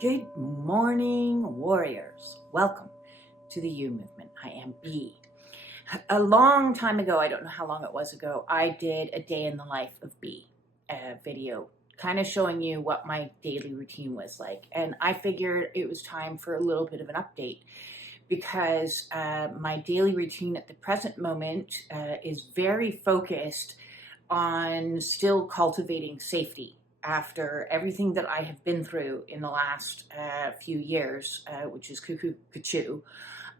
Good morning, warriors. Welcome to the You Movement. I am B. A long time ago, I don't know how long it was ago, I did a day in the life of B video, kind of showing you what my daily routine was like. And I figured it was time for a little bit of an update because my daily routine at the present moment is very focused on still cultivating safety after everything that I have been through in the last few years, which is cuckoo cuckoo.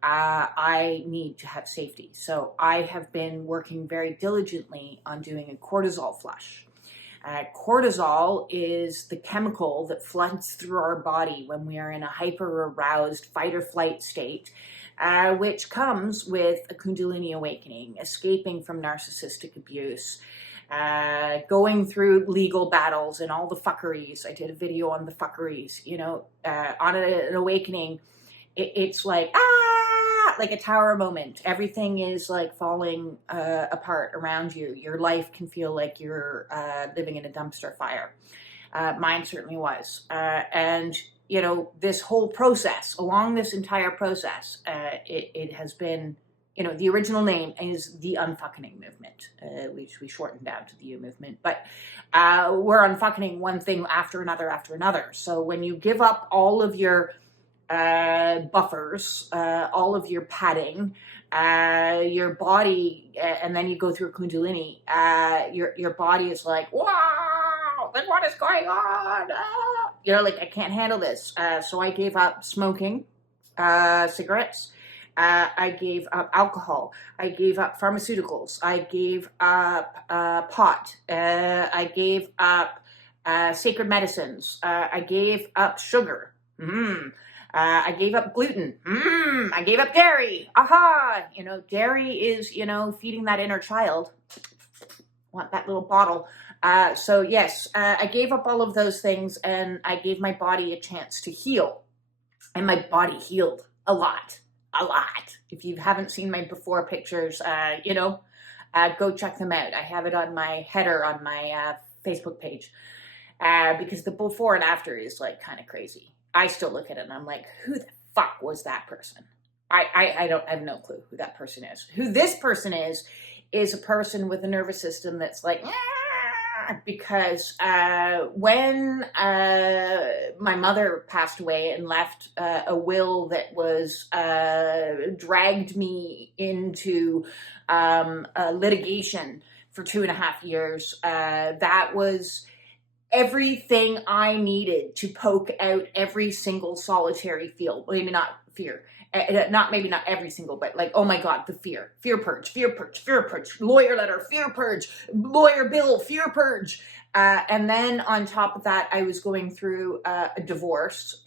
I need to have safety. So I have been working very diligently on doing a cortisol flush. Cortisol is the chemical that floods through our body when we are in a hyper-aroused fight or flight state, which comes with a Kundalini awakening, escaping from narcissistic abuse, going through legal battles and all the fuckeries. I did a video on the fuckeries, on an awakening. It's like a tower moment. Everything is like falling apart around you. Your life can feel like you're living in a dumpster fire. Mine certainly was. And this whole process, along this entire process, it has been, the original name is the Unfucking Movement, which we shortened down to the U Movement. But we're unfucking one thing after another. So when you give up all of your buffers, all of your padding, your body, and then you go through a Kundalini, your body is like, wow, like what is going on? I can't handle this. So I gave up smoking, cigarettes. I gave up alcohol. I gave up pharmaceuticals. I gave up pot. I gave up sacred medicines. I gave up sugar. I gave up gluten. I gave up dairy. Aha! Dairy is, feeding that inner child. Want that little bottle. So yes, I gave up all of those things and I gave my body a chance to heal. And my body healed a lot. If you haven't seen my before pictures, go check them out. I have it on my header on my Facebook page because the before and after is like kind of crazy. I still look at it and I'm like, who the fuck was that person? I have no clue who that person is. Who this person is a person with a nervous system that's like, because when my mother passed away and left a will that was dragged me into litigation for 2.5 years, that was everything I needed to poke out every single solitary field. Maybe not fear. Maybe not every single, but like, oh my God, the fear purge, lawyer letter, fear purge, lawyer bill, fear purge. And then on top of that, I was going through a divorce,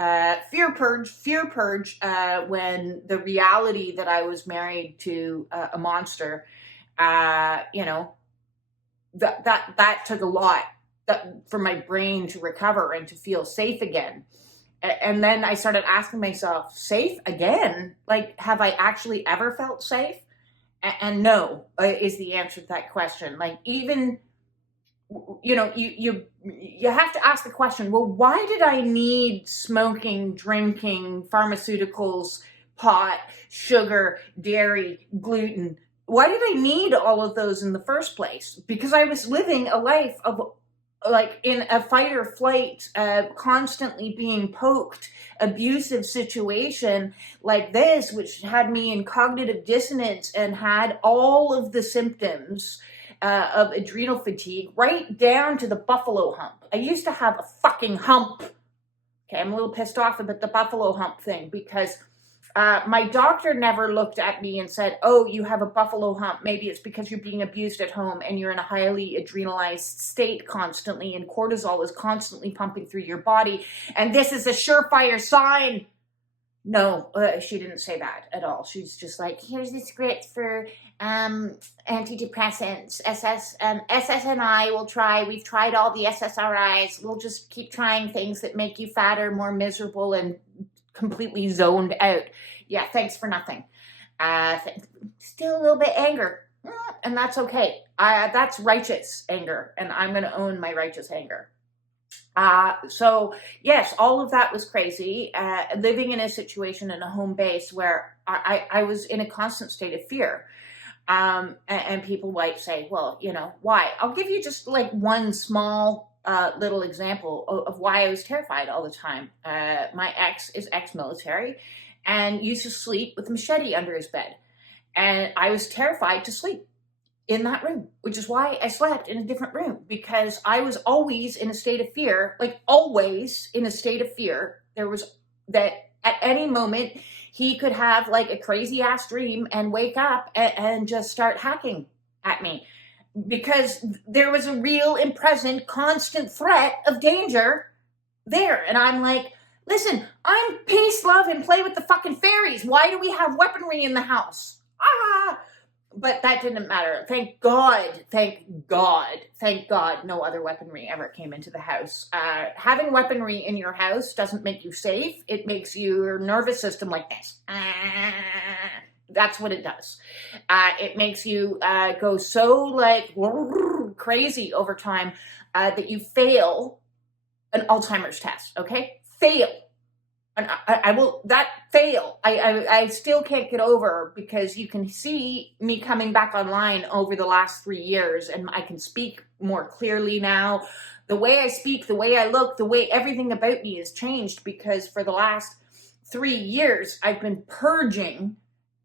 fear purge, when the reality that I was married to a monster, that took a lot for my brain to recover and to feel safe again. And then I started asking myself, safe again? Like, have I actually ever felt safe? And no, is the answer to that question. Like, even, you have to ask the question, well, why did I need smoking, drinking, pharmaceuticals, pot, sugar, dairy, gluten? Why did I need all of those in the first place? Because I was living a life of like in a fight or flight, constantly being poked, abusive situation like this, which had me in cognitive dissonance and had all of the symptoms of adrenal fatigue, right down to the buffalo hump. I used to have a fucking hump. Okay, I'm a little pissed off about the buffalo hump thing because my doctor never looked at me and said, oh, you have a buffalo hump. Maybe it's because you're being abused at home and you're in a highly adrenalized state constantly and cortisol is constantly pumping through your body. And this is a surefire sign. No, she didn't say that at all. She's just like, here's the script for antidepressants, SSNI we'll try. We've tried all the SSRIs. We'll just keep trying things that make you fatter, more miserable, and completely zoned out. Yeah, thanks for nothing. Still a little bit anger, and that's okay. That's righteous anger, and I'm going to own my righteous anger. So yes, all of that was crazy. Living in a situation in a home base where I was in a constant state of fear. And people might say, well, why? I'll give you just like one small little example of why I was terrified all the time. My ex is ex-military and used to sleep with a machete under his bed. And I was terrified to sleep in that room, which is why I slept in a different room, because I was always in a state of fear, like always in a state of fear. There was that at any moment he could have like a crazy ass dream and wake up and just start hacking at me, because there was a real and present constant threat of danger there. And I'm like, listen, I'm peace, love, and play with the fucking fairies. Why do we have weaponry in the house? But that didn't matter. Thank God, no other weaponry ever came into the house. Having weaponry in your house doesn't make you safe. It makes your nervous system like this. That's what it does. It makes you go so like crazy over time that you fail an Alzheimer's test, okay? Fail. And I will that fail. I still can't get over, because you can see me coming back online over the last 3 years, and I can speak more clearly now. The way I speak, the way I look, the way everything about me has changed, because for the last 3 years I've been purging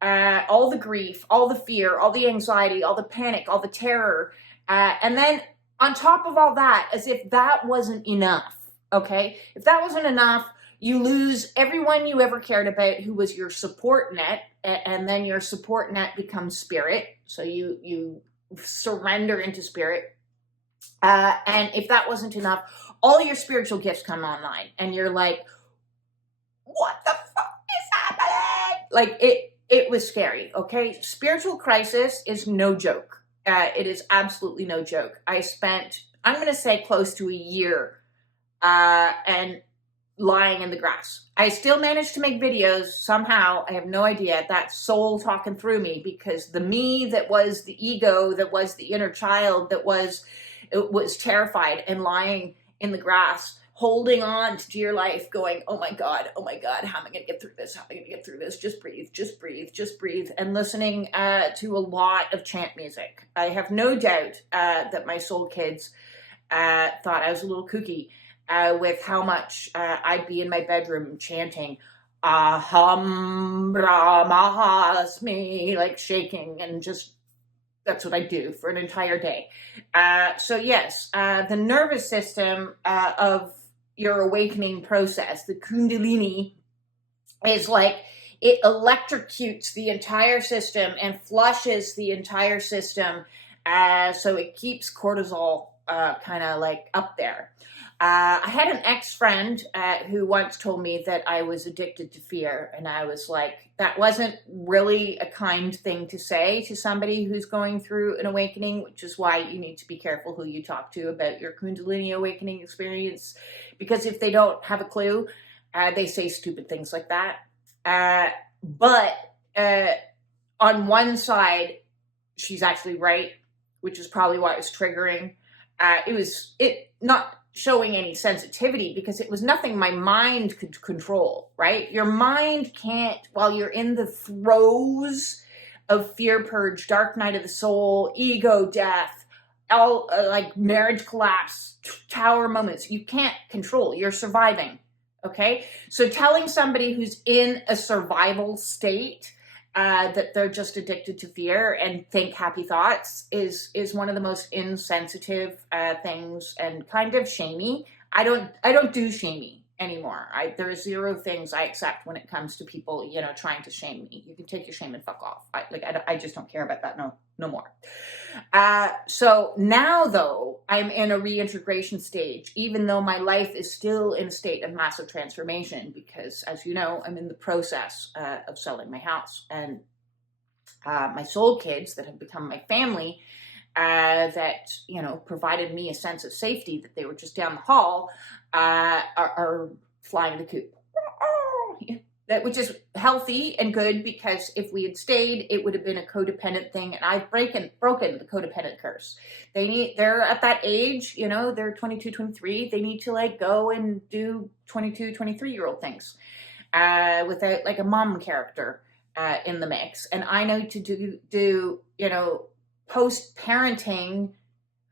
all the grief, all the fear, all the anxiety, all the panic, all the terror, and then on top of all that, as if that wasn't enough. Okay, if that wasn't enough, you lose everyone you ever cared about who was your support net, and then your support net becomes spirit. So you surrender into spirit. And if that wasn't enough, all your spiritual gifts come online, and you're like, what the fuck is happening? Like, it was scary, okay? Spiritual crisis is no joke. It is absolutely no joke. I spent, I'm going to say, close to a year and lying in the grass. I still managed to make videos somehow. I have no idea. That soul talking through me, because the me that was the ego, that was the inner child, that was terrified and lying in the grass, holding on to dear life, going, oh my God, how am I going to get through this? How am I going to get through this? Just breathe, just breathe, just breathe. And listening to a lot of chant music. I have no doubt that my soul kids thought I was a little kooky with how much I'd be in my bedroom chanting Aham Brahmasmi, like shaking, and just, that's what I do for an entire day. So yes, the nervous system of your awakening process, the Kundalini, is like, it electrocutes the entire system and flushes the entire system, so it keeps cortisol kind of like up there. I had an ex-friend who once told me that I was addicted to fear, and I was like, that wasn't really a kind thing to say to somebody who's going through an awakening, which is why you need to be careful who you talk to about your Kundalini awakening experience, because if they don't have a clue, they say stupid things like that. But on one side, she's actually right, which is probably why it was triggering. It not showing any sensitivity, because it was nothing my mind could control, right? Your mind can't, while you're in the throes of fear purge, dark night of the soul, ego death, all like marriage collapse, tower moments, you can't control. You're surviving, okay? So telling somebody who's in a survival state that they're just addicted to fear and think happy thoughts is one of the most insensitive things, and kind of shamey. I don't do shamey anymore. There are zero things I accept when it comes to people, trying to shame me. You can take your shame and fuck off. I just don't care about that no more. So now, though, I'm in a reintegration stage, even though my life is still in a state of massive transformation, because, as you know, I'm in the process of selling my house, and my soul kids that have become my family, that provided me a sense of safety, that they were just down the hall, are flying the coop. which is healthy and good, because if we had stayed, it would have been a codependent thing, and I've broken the codependent curse. They're at that age, you know, they're 22, 23. They need to like go and do 22, 23-year-old things without like a mom character in the mix. And I know to do you know, post-parenting,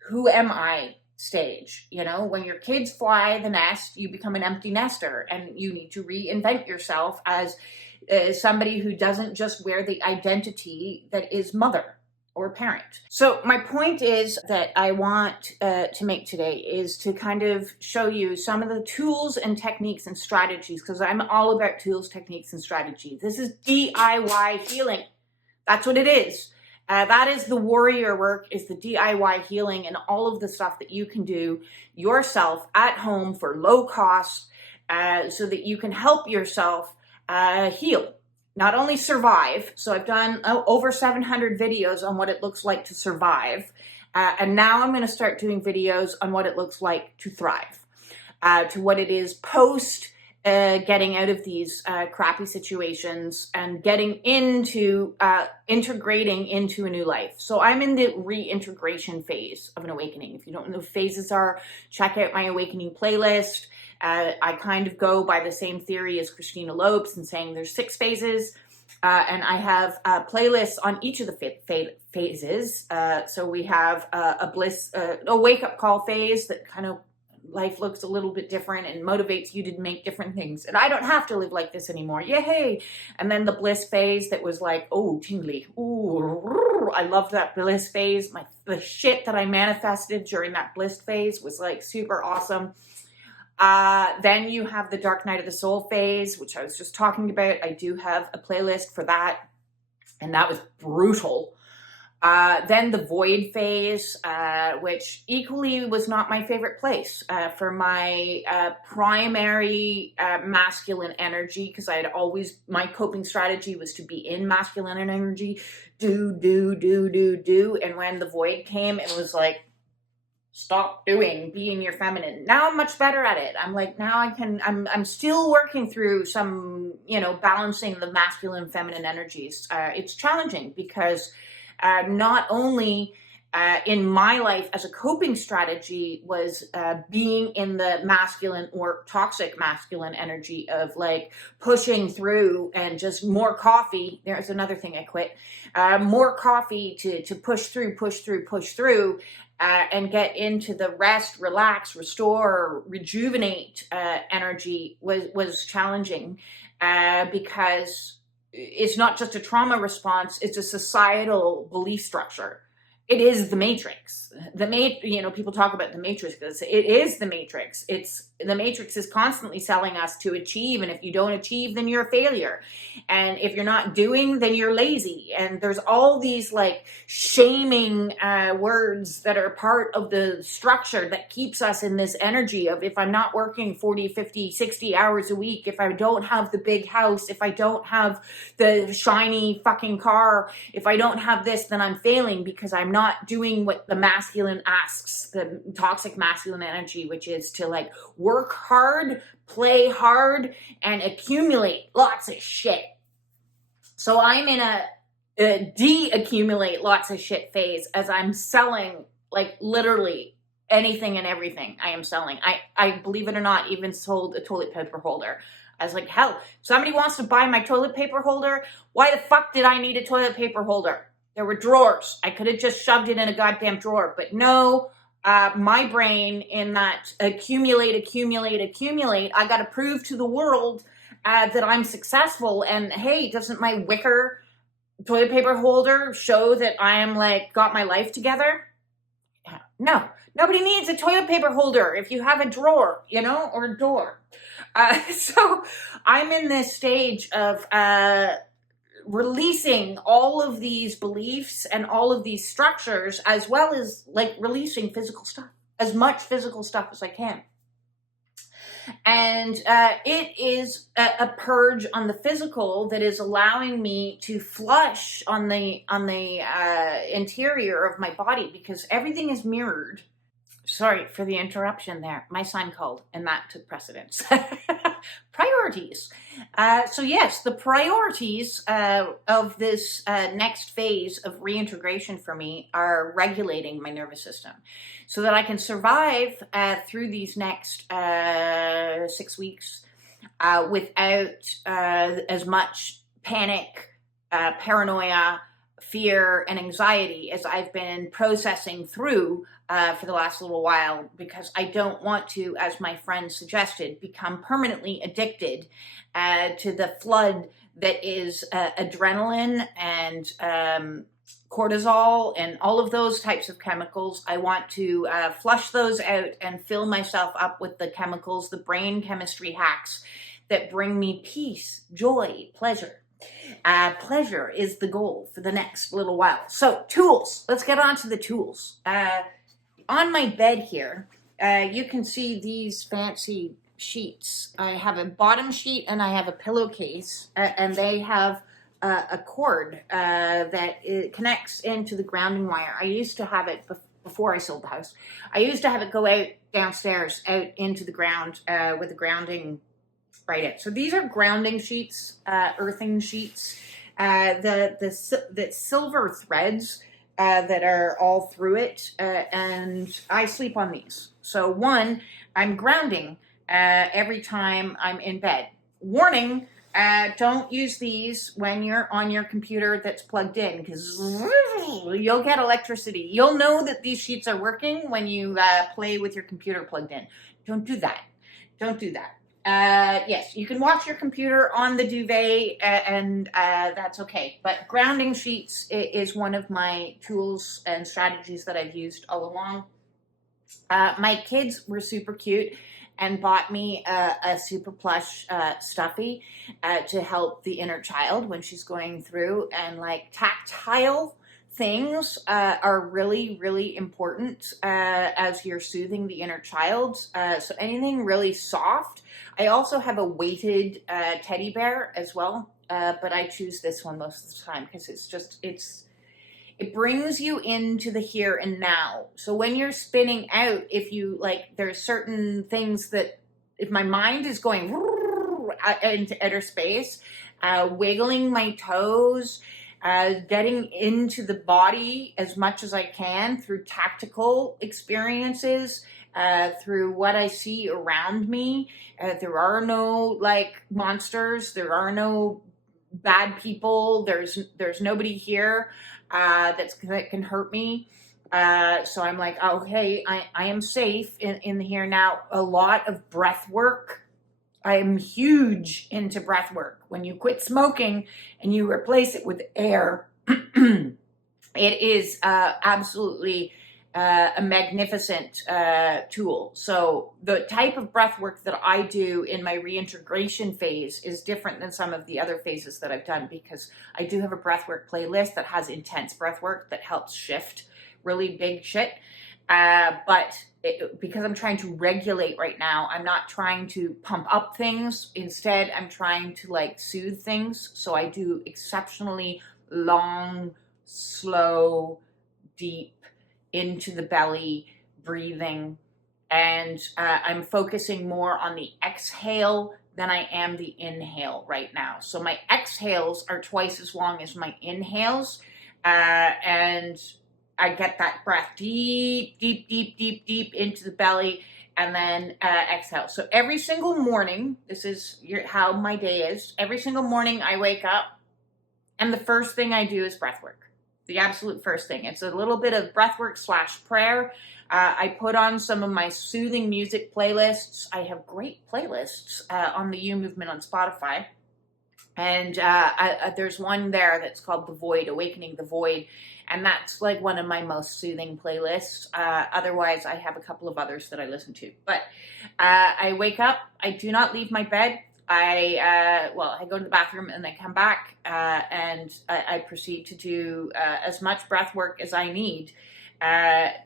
who am I stage. You know, when your kids fly the nest, you become an empty nester, and you need to reinvent yourself as somebody who doesn't just wear the identity that is mother or parent. So my point is that I want to make today is to kind of show you some of the tools and techniques and strategies, because I'm all about tools, techniques, and strategies. This is DIY healing. That's what it is. That is the warrior work, is the DIY healing, and all of the stuff that you can do yourself at home for low cost, so that you can help yourself heal. Not only survive. So I've done over 700 videos on what it looks like to survive. And now I'm going to start doing videos on what it looks like to thrive, to what it is post getting out of these crappy situations and getting into integrating into a new life. So I'm in the reintegration phase of an awakening. If you don't know what phases are, check out my awakening playlist. I kind of go by the same theory as Christina Lopes and saying there's 6 phases. And I have playlists on each of the phases. So we have a bliss, a wake-up call phase that kind of life looks a little bit different and motivates you to make different things. And I don't have to live like this anymore. Yay! And then the bliss phase that was like, oh, tingly. Ooh, I love that bliss phase. The shit that I manifested during that bliss phase was like super awesome. Then you have the dark night of the soul phase, which I was just talking about. I do have a playlist for that, and that was brutal. Then the void phase, which equally was not my favorite place for my primary masculine energy, because my coping strategy was to be in masculine energy, do. And when the void came, it was like, stop being your feminine. Now I'm much better at it. I'm like, now I'm still working through some, you know, balancing the masculine and feminine energies. It's challenging because not only in my life as a coping strategy was being in the masculine or toxic masculine energy of like pushing through and just more coffee. There's another thing I quit. More coffee to push through. And get into the rest, relax, restore, rejuvenate energy was challenging because it's not just a trauma response, it's a societal belief structure. It is the matrix. You know, people talk about the matrix because it is the matrix. The matrix is constantly selling us to achieve, and if you don't achieve, then you're a failure. And if you're not doing, then you're lazy. And there's all these like shaming words that are part of the structure that keeps us in this energy of, if I'm not working 40, 50, 60 hours a week, if I don't have the big house, if I don't have the shiny fucking car, if I don't have this, then I'm failing because I'm not doing what the masculine asks, the toxic masculine energy, which is to like work hard, play hard, and accumulate lots of shit. So I'm in a de-accumulate lots of shit phase as I'm selling like literally anything and everything I am selling. I believe it or not, even sold a toilet paper holder. I was like, hell, somebody wants to buy my toilet paper holder? Why the fuck did I need a toilet paper holder? There were drawers. I could have just shoved it in a goddamn drawer. But no, my brain in that accumulate, I got to prove to the world that I'm successful. And hey, doesn't my wicker toilet paper holder show that I am like got my life together? No, nobody needs a toilet paper holder if you have a drawer, you know, or a door. So I'm in this stage of releasing all of these beliefs and all of these structures, as well as like releasing physical stuff, as much physical stuff as I can. And it is a purge on the physical that is allowing me to flush on the interior of my body, because everything is mirrored. Sorry for the interruption there. My son called and that took precedence. Priorities. So yes, the priorities of this next phase of reintegration for me are regulating my nervous system so that I can survive through these next 6 weeks without as much panic, paranoia, fear, and anxiety as I've been processing through for the last little while, because I don't want to, as my friend suggested, become permanently addicted to the flood that is adrenaline and cortisol and all of those types of chemicals. I want to flush those out and fill myself up with the chemicals, the brain chemistry hacks that bring me peace, joy, pleasure. Pleasure is the goal for the next little while. So tools, let's get on to the tools. On my bed here, you can see these fancy sheets. I have a bottom sheet and I have a pillowcase, and they have a cord that it connects into the grounding wire. I used to have it before I sold the house. I used to have it go out downstairs, out into the ground with the grounding right in. So these are grounding sheets, earthing sheets. The silver threads that are all through it, and I sleep on these. So one, I'm grounding every time I'm in bed. Warning, don't use these when you're on your computer that's plugged in, because you'll get electricity. You'll know that these sheets are working when you play with your computer plugged in. Don't do that. Don't do that. Yes, you can watch your computer on the duvet and that's okay. But grounding sheets is one of my tools and strategies that I've used all along. My kids were super cute and bought me a super plush stuffy to help the inner child when she's going through, and like tactile things are really, really important as you're soothing the inner child. So anything really soft. I also have a weighted teddy bear as well, but I choose this one most of the time because it brings you into the here and now. So when you're spinning out, if you like, there's certain things that if my mind is going into outer space, wiggling my toes, getting into the body as much as I can through tactical experiences, through what I see around me. There are no like monsters. There are no bad people. There's nobody here that can hurt me. So I'm like, okay, I am safe in the here and now. A lot of breath work. I am huge into breath work. When you quit smoking and you replace it with air, it is absolutely a magnificent tool. So the type of breath work that I do in my reintegration phase is different than some of the other phases that I've done, because I do have a breath work playlist that has intense breath work that helps shift really big shit. Because I'm trying to regulate right now, I'm not trying to pump up things. Instead, I'm trying to like soothe things. So I do exceptionally long, slow, deep, into the belly breathing, and I'm focusing more on the exhale than I am the inhale right now. So my exhales are twice as long as my inhales, and I get that breath deep, deep, deep, deep, deep into the belly, and then exhale. So every single morning, this is how my day is. Every single morning I wake up, and the first thing I do is breath work. The absolute first thing. It's a little bit of breathwork / prayer. I put on some of my soothing music playlists. I have great playlists on the You Movement on Spotify. And there's one there that's called The Void, Awakening the Void. And that's like one of my most soothing playlists. Otherwise, I have a couple of others that I listen to. But I wake up. I do not leave my bed. I go to the bathroom and then come back, and I proceed to do as much breath work as I need,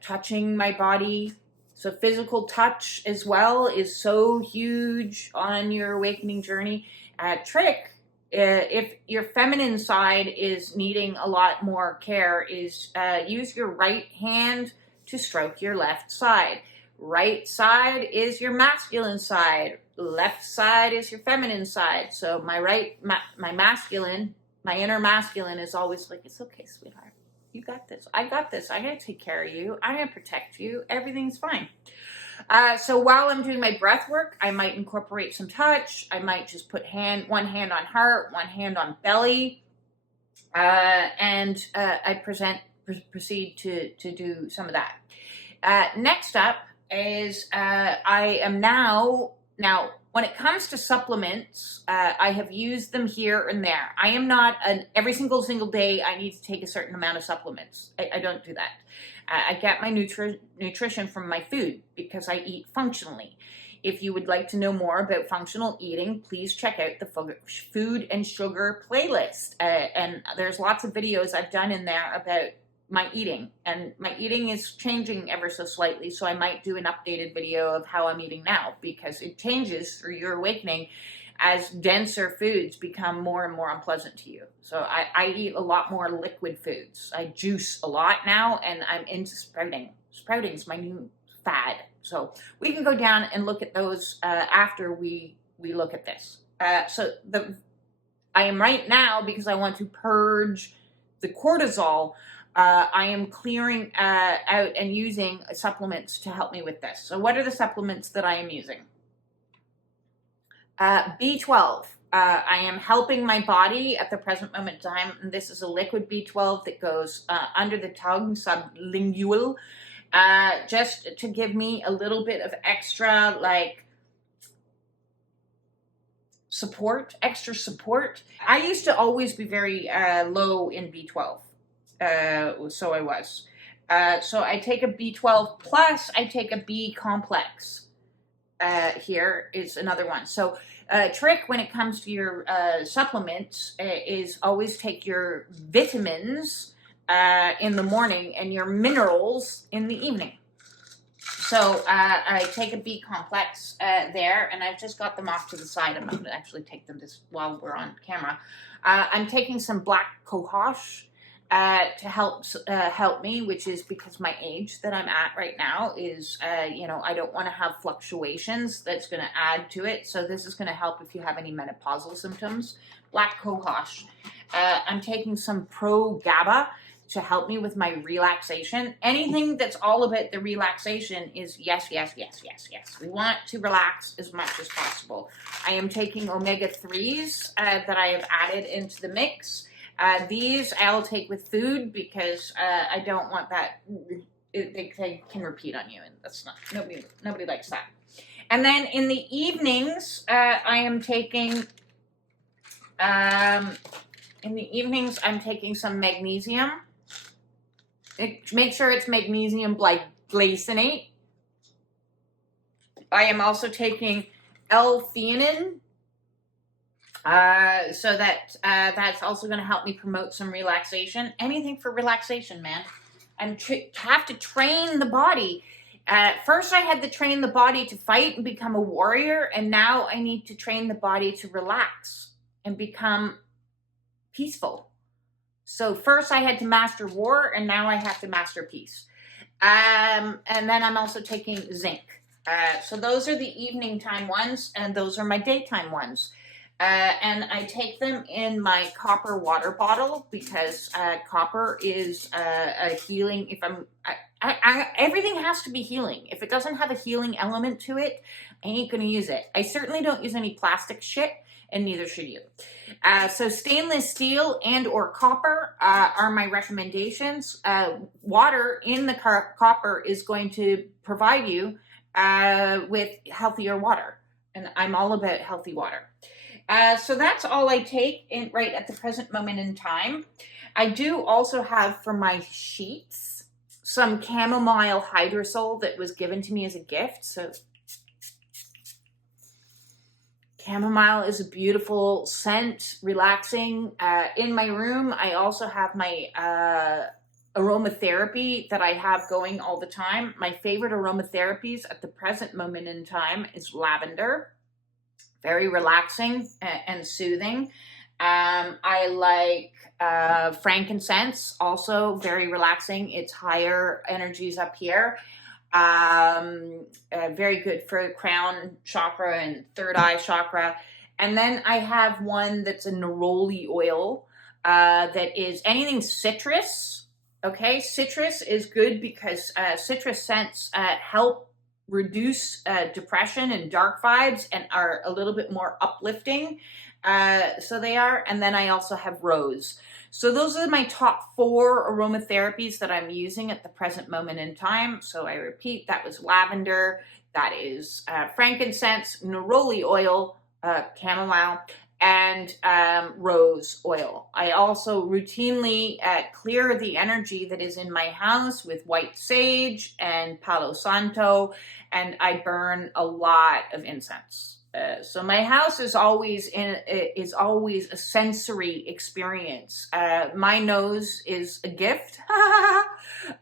touching my body. So physical touch as well is so huge on your awakening journey. Trick, if your feminine side is needing a lot more care, is use your right hand to stroke your left side. Right side is your masculine side. left side is your feminine side. So my masculine, my inner masculine is always like, it's okay, sweetheart. You got this. I got this. I'm going to take care of you. I'm going to protect you. Everything's fine. So while I'm doing my breath work, I might incorporate some touch. I might just put one hand on heart, one hand on belly. And I proceed to do some of that. Next up is I am now when it comes to supplements, I have used them here and there. I am not every single day I need to take a certain amount of supplements. I don't do that. I get my nutrition from my food because I eat functionally. If you would like to know more about functional eating, please check out the food and sugar playlist. And there's lots of videos I've done in there about my eating. And my eating is changing ever so slightly, so I might do an updated video of how I'm eating now, because it changes through your awakening as denser foods become more and more unpleasant to you. So I eat a lot more liquid foods. I juice a lot now, and I'm into sprouting. Sprouting is my new fad. So we can go down and look at those after we look at this. I am right now, because I want to purge the cortisol, I am clearing out and using supplements to help me with this. So what are the supplements that I am using? B12. I am helping my body at the present moment in time. And this is a liquid B12 that goes under the tongue, sublingual, just to give me a little bit of extra, extra support. I used to always be very low in B12. So I was. So I take a B12 plus I take a B complex. Here is another one. So trick when it comes to your supplements is always take your vitamins in the morning and your minerals in the evening. So I take a B complex there, and I've just got them off to the side. I'm not going to actually take them while we're on camera. I'm taking some black cohosh to help me, which is because my age that I'm at right now is, I don't want to have fluctuations. That's going to add to it. So this is going to help if you have any menopausal symptoms. Black cohosh. I'm taking some pro-GABA to help me with my relaxation. Anything that's all about the relaxation is yes. We want to relax as much as possible. I am taking omega-3s that I have added into the mix. These I'll take with food because I don't want that. They can repeat on you, and that's not, nobody likes that. And then in the evenings, I'm taking some magnesium. Make sure it's magnesium glycinate. I am also taking L-theanine. So that's also going to help me promote some relaxation. Anything for relaxation, man. I have to train the body. First, I had to train the body to fight and become a warrior, and now I need to train the body to relax and become peaceful. So first, I had to master war, and now I have to master peace. And then I'm also taking zinc. So those are the evening time ones, and those are my daytime ones. And I take them in my copper water bottle because copper is a healing. Everything has to be healing. If it doesn't have a healing element to it, I ain't going to use it. I certainly don't use any plastic shit, and neither should you. So stainless steel and or copper are my recommendations. Water in the copper is going to provide you with healthier water, and I'm all about healthy water. So that's all I take right at the present moment in time. I do also have for my sheets some chamomile hydrosol that was given to me as a gift. So chamomile is a beautiful scent, relaxing. In my room, I also have my aromatherapy that I have going all the time. My favorite aromatherapies at the present moment in time is lavender. Very relaxing and soothing. I like frankincense, also very relaxing. It's higher energies up here. very good for the crown chakra and third eye chakra. And then I have one that's a neroli oil that is anything citrus. Okay, citrus is good because citrus scents help reduce depression and dark vibes and are a little bit more uplifting. So they are. And then I also have rose. So those are my top 4 aromatherapies that I'm using at the present moment in time. So I repeat, that was lavender, that is frankincense, neroli oil, chamomile, and rose oil. I also routinely clear the energy that is in my house with white sage and palo santo, and I burn a lot of incense. So my house is always a sensory experience. My nose is a gift.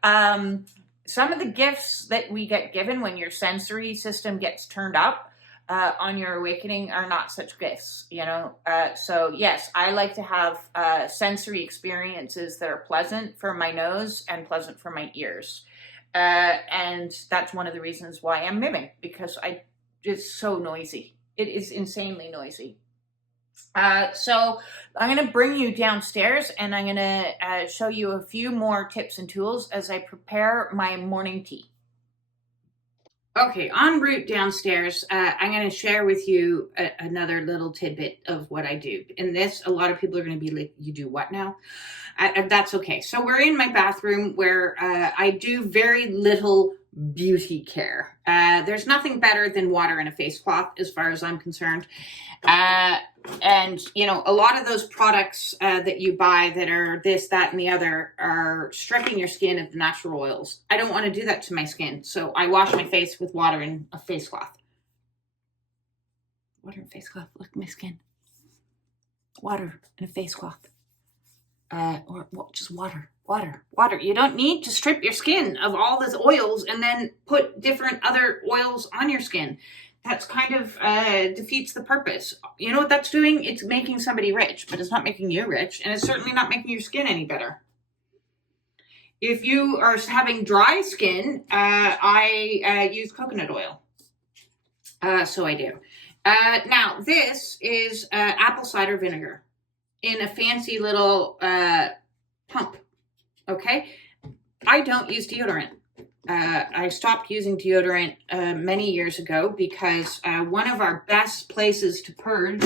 Some of the gifts that we get given when your sensory system gets turned up on your awakening are not such gifts, you know. So yes, I like to have sensory experiences that are pleasant for my nose and pleasant for my ears. And that's one of the reasons why I'm miming, because it's so noisy. It is insanely noisy. So I'm going to bring you downstairs and I'm going to show you a few more tips and tools as I prepare my morning tea. Okay, en route downstairs, I'm going to share with you another little tidbit of what I do. In this, a lot of people are going to be like, you do what now? That's okay. So we're in my bathroom where I do very little beauty care. There's nothing better than water and a face cloth as far as I'm concerned. And, you know, a lot of those products that you buy that are this, that, and the other are stripping your skin of the natural oils. I don't want to do that to my skin. So I wash my face with water and a face cloth. Water and face cloth. Look at my skin. Water and a face cloth. Just water. You don't need to strip your skin of all those oils and then put different other oils on your skin. That's kind of defeats the purpose. You know what that's doing? It's making somebody rich, but it's not making you rich, and it's certainly not making your skin any better. If you are having dry skin, I use coconut oil. So I do. Now, this is apple cider vinegar in a fancy little pump. Okay? I don't use deodorant. I stopped using deodorant many years ago because one of our best places to purge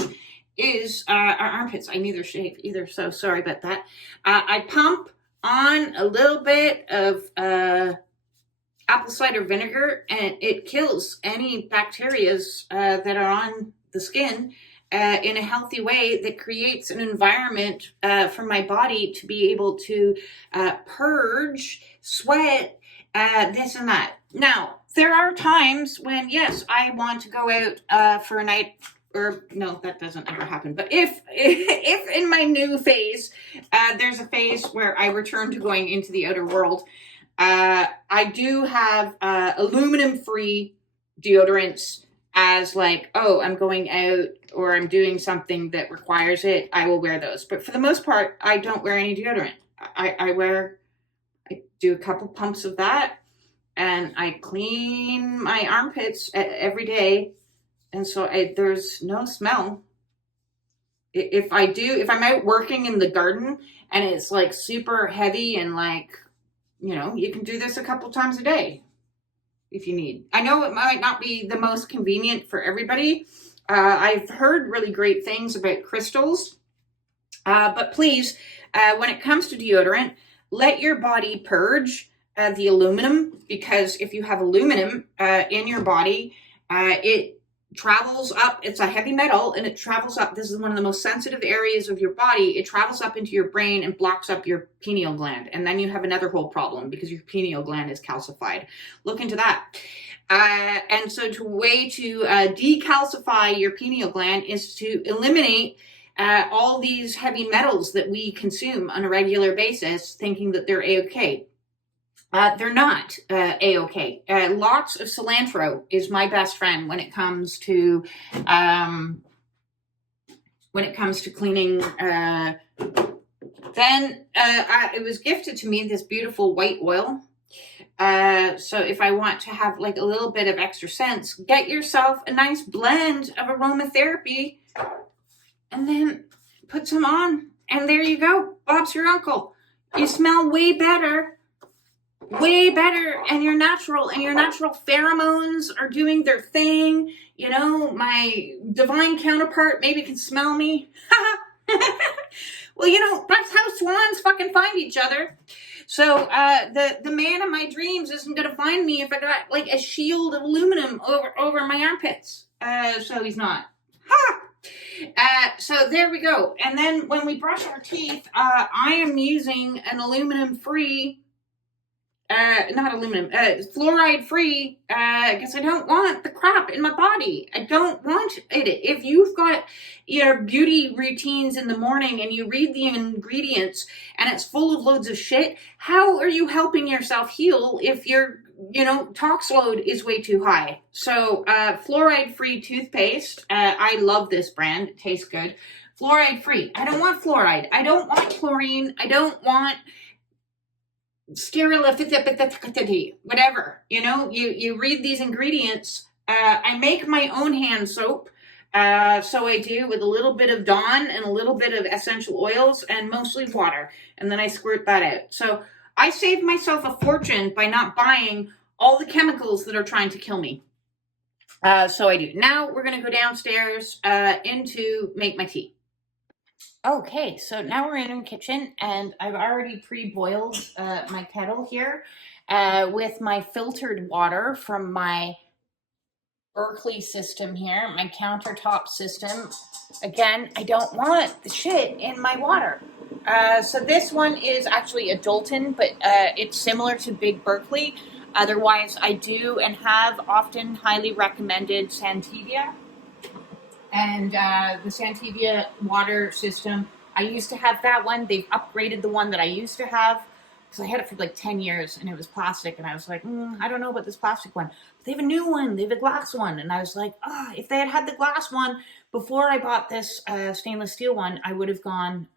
is our armpits. I neither shave either, so sorry about that. I pump on a little bit of apple cider vinegar, and it kills any bacterias that are on the skin in a healthy way that creates an environment for my body to be able to purge, sweat, this and that. Now, there are times when, yes, I want to go out for a night, or no, that doesn't ever happen. But if in my new phase, there's a phase where I return to going into the outer world, I do have aluminum-free deodorants as like, oh, I'm going out or I'm doing something that requires it, I will wear those. But for the most part, I don't wear any deodorant. I do a couple pumps of that, and I clean my armpits every day, and so there's no smell. If I'm out working in the garden and it's like super heavy and like, you know, you can do this a couple times a day if you need. I know it might not be the most convenient for everybody. I've heard really great things about crystals, but please, when it comes to deodorant, let your body purge the aluminum, because if you have aluminum in your body, it travels up. It's a heavy metal, and it travels up. This is one of the most sensitive areas of your body. It travels up into your brain and blocks up your pineal gland. And then you have another whole problem because your pineal gland is calcified. Look into that. And so the way to decalcify your pineal gland is to eliminate all these heavy metals that we consume on a regular basis, thinking that they're A-okay. They're not A-okay. Lots of cilantro is my best friend when it comes to cleaning. Then it was gifted to me, this beautiful white oil. So if I want to have like a little bit of extra sense, get yourself a nice blend of aromatherapy and then put some on. And there you go. Bob's your uncle. You smell way better, and you're natural, and your natural pheromones are doing their thing. You know, my divine counterpart maybe can smell me. Well, you know, that's how swans fucking find each other. So the man of my dreams isn't going to find me if I got like a shield of aluminum over my armpits. So he's not. Ha! So there we go. And then when we brush our teeth, I am using an aluminum-free, fluoride-free, because I don't want the crap in my body. I don't want it. If you've got your beauty routines in the morning and you read the ingredients and it's full of loads of shit, how are you helping yourself heal if your, tox load is way too high? So, fluoride-free toothpaste. I love this brand. It tastes good. Fluoride-free. I don't want fluoride. I don't want chlorine. I don't want sterility, whatever. You read these ingredients. I make my own hand soap. So I do, with a little bit of Dawn and a little bit of essential oils and mostly water. And then I squirt that out. So I saved myself a fortune by not buying all the chemicals that are trying to kill me. So I do. Now we're going to go downstairs into make my tea. Okay, so now we're in the kitchen, and I've already pre-boiled my kettle here with my filtered water from my Berkeley system here, my countertop system. Again, I don't want the shit in my water. So this one is actually a Dolton, but it's similar to Big Berkeley. Otherwise, I do and have often highly recommended Santivia. And the Santivia water system, I used to have that one. They've upgraded the one that I used to have, because I had it for like 10 years and it was plastic. And I was like, I don't know about this plastic one. But they have a new one. They have a glass one. And I was like, if they had the glass one before I bought this stainless steel one, I would have gone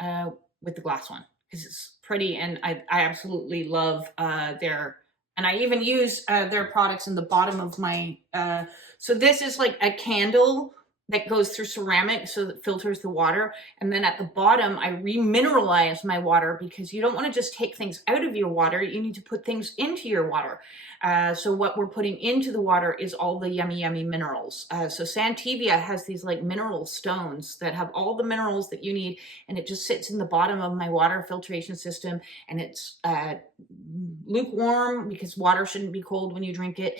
with the glass one, because it's pretty. And I absolutely love their, and I even use their products in the bottom of my, so this is like a candle that goes through ceramic, so that filters the water. And then at the bottom, I remineralize my water, because you don't want to just take things out of your water. You need to put things into your water. So what we're putting into the water is all the yummy, yummy minerals. So Santivia has these like mineral stones that have all the minerals that you need. And it just sits in the bottom of my water filtration system. And it's lukewarm, because water shouldn't be cold when you drink it.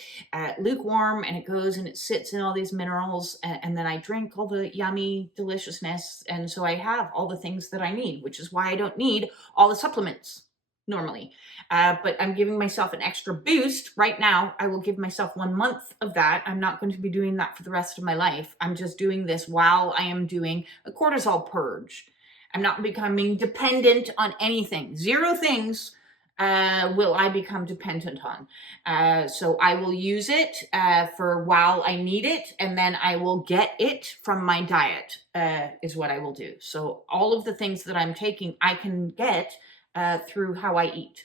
Lukewarm, and it goes and it sits in all these minerals. And then I drink all the yummy deliciousness. And so I have all the things that I need, which is why I don't need all the supplements normally. But I'm giving myself an extra boost right now. I will give myself 1 month of that. I'm not going to be doing that for the rest of my life. I'm just doing this while I am doing a cortisol purge. I'm not becoming dependent on anything. Zero things will I become dependent on. So I will use it for while I need it, and then I will get it from my diet, is what I will do. So all of the things that I'm taking, I can get through how I eat.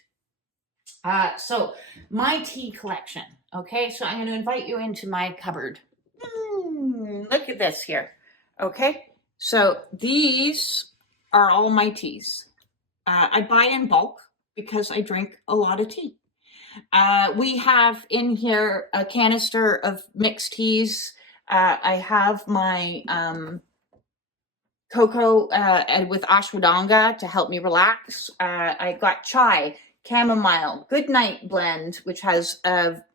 So my tea collection. Okay, so I'm going to invite you into my cupboard. Look at this here. Okay, so these are all my teas. I buy in bulk because I drink a lot of tea. We have in here a canister of mixed teas. I have my cocoa with ashwagandha to help me relax. I got chai, chamomile, good night blend, which has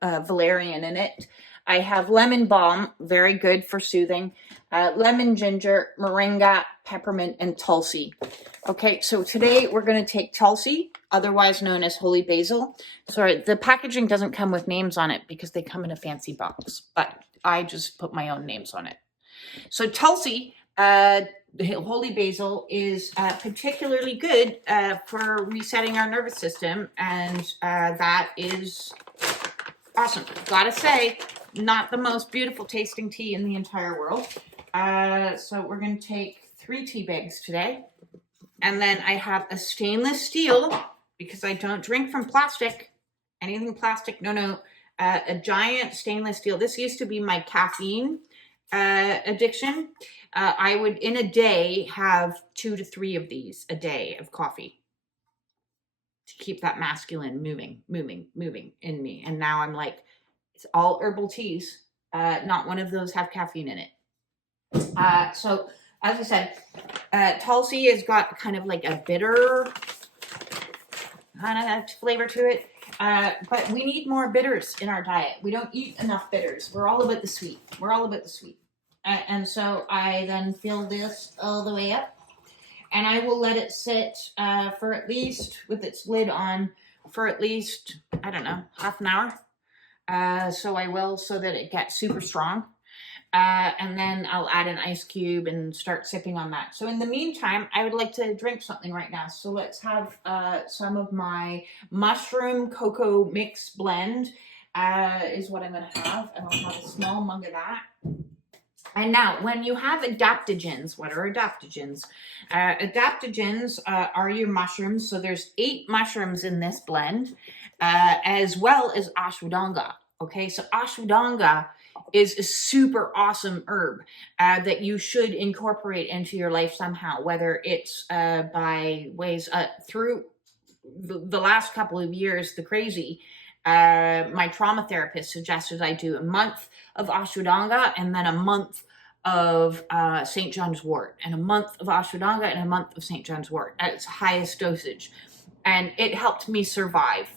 valerian in it. I have lemon balm, very good for soothing. Lemon ginger, moringa, peppermint, and tulsi. Okay, so today we're going to take tulsi, otherwise known as holy basil. Sorry, the packaging doesn't come with names on it because they come in a fancy box, but I just put my own names on it. So tulsi, the holy basil, is particularly good for resetting our nervous system, and that is awesome. Gotta say, not the most beautiful tasting tea in the entire world. So we're going to take 3 tea bags today. And then I have a stainless steel, because I don't drink from plastic. Anything plastic, no. A giant stainless steel. This used to be my caffeine addiction. I would, in a day, have 2 to 3 of these a day of coffee to keep that masculine moving in me. And now I'm like, it's all herbal teas. Not one of those have caffeine in it. So, as I said, Tulsi has got kind of like a bitter kind of flavor to it. But we need more bitters in our diet. We don't eat enough bitters. We're all about the sweet. And so I then fill this all the way up. And I will let it sit for at least, with its lid on, for at least, I don't know, half an hour. So I will, so that it gets super strong. And then I'll add an ice cube and start sipping on that. So in the meantime, I would like to drink something right now. So let's have some of my mushroom cocoa mix blend is what I'm going to have. And I'll have a small mug of that. And now, when you have adaptogens, what are adaptogens? Adaptogens are your mushrooms. So there's 8 mushrooms in this blend, as well as ashwagandha. Okay, so ashwagandha is a super awesome herb that you should incorporate into your life somehow, whether it's by ways through the last couple of years, the crazy. My trauma therapist suggested I do a month of ashwagandha and then a month of St. John's wort, and a month of ashwagandha and a month of St. John's wort at its highest dosage. And it helped me survive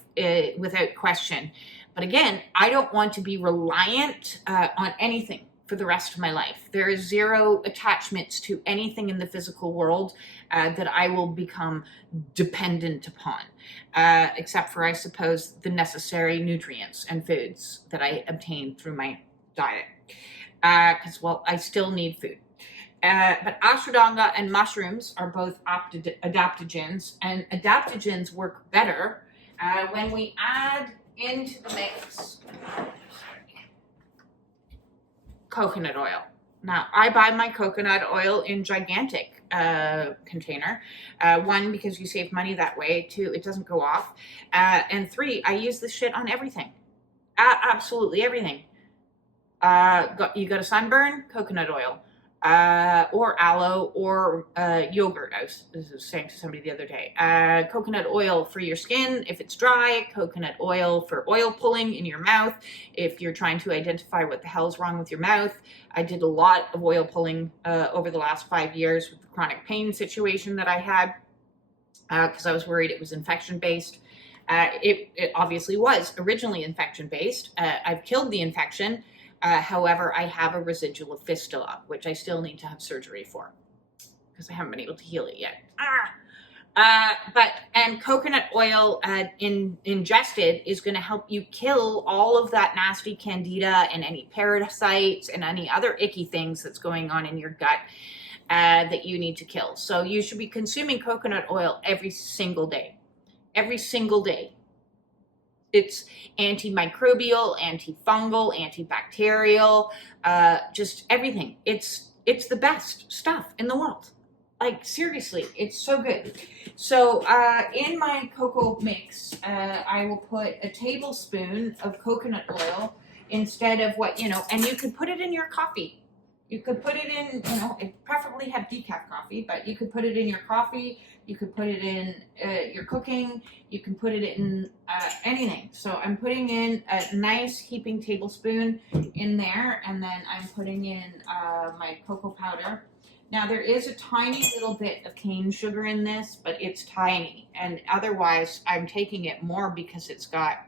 without question. But again, I don't want to be reliant on anything for the rest of my life. There is 0 attachments to anything in the physical world that I will become dependent upon, except for, I suppose, the necessary nutrients and foods that I obtain through my diet. Because, well, I still need food. But ashwagandha and mushrooms are both adaptogens, and adaptogens work better when we add into the mix coconut oil. Now, I buy my coconut oil in gigantic container. 1, because you save money that way. 2, it doesn't go off. And 3, I use this shit on everything. Absolutely everything. You got a sunburn? Coconut oil. Or aloe, or yogurt. I was saying to somebody the other day. Coconut oil for your skin if it's dry. Coconut oil for oil pulling in your mouth if you're trying to identify what the hell's wrong with your mouth. I did a lot of oil pulling over the last 5 years with the chronic pain situation that I had because I was worried it was infection-based. It obviously was originally infection-based. I've killed the infection. However, I have a residual fistula, which I still need to have surgery for because I haven't been able to heal it yet. And coconut oil ingested is going to help you kill all of that nasty candida and any parasites and any other icky things that's going on in your gut that you need to kill. So you should be consuming coconut oil every single day. Every single day. It's antimicrobial, antifungal, antibacterial, just everything. It's the best stuff in the world. Like, seriously, it's so good. So in my cocoa mix, I will put a tablespoon of coconut oil instead of and you could put it in your coffee. You could put it in, preferably have decaf coffee, but you could put it in your coffee. You could put it in your cooking. You can put it in anything. So I'm putting in a nice heaping tablespoon in there, and then I'm putting in my cocoa powder. Now, there is a tiny little bit of cane sugar in this, but it's tiny. And otherwise, I'm taking it more because it's got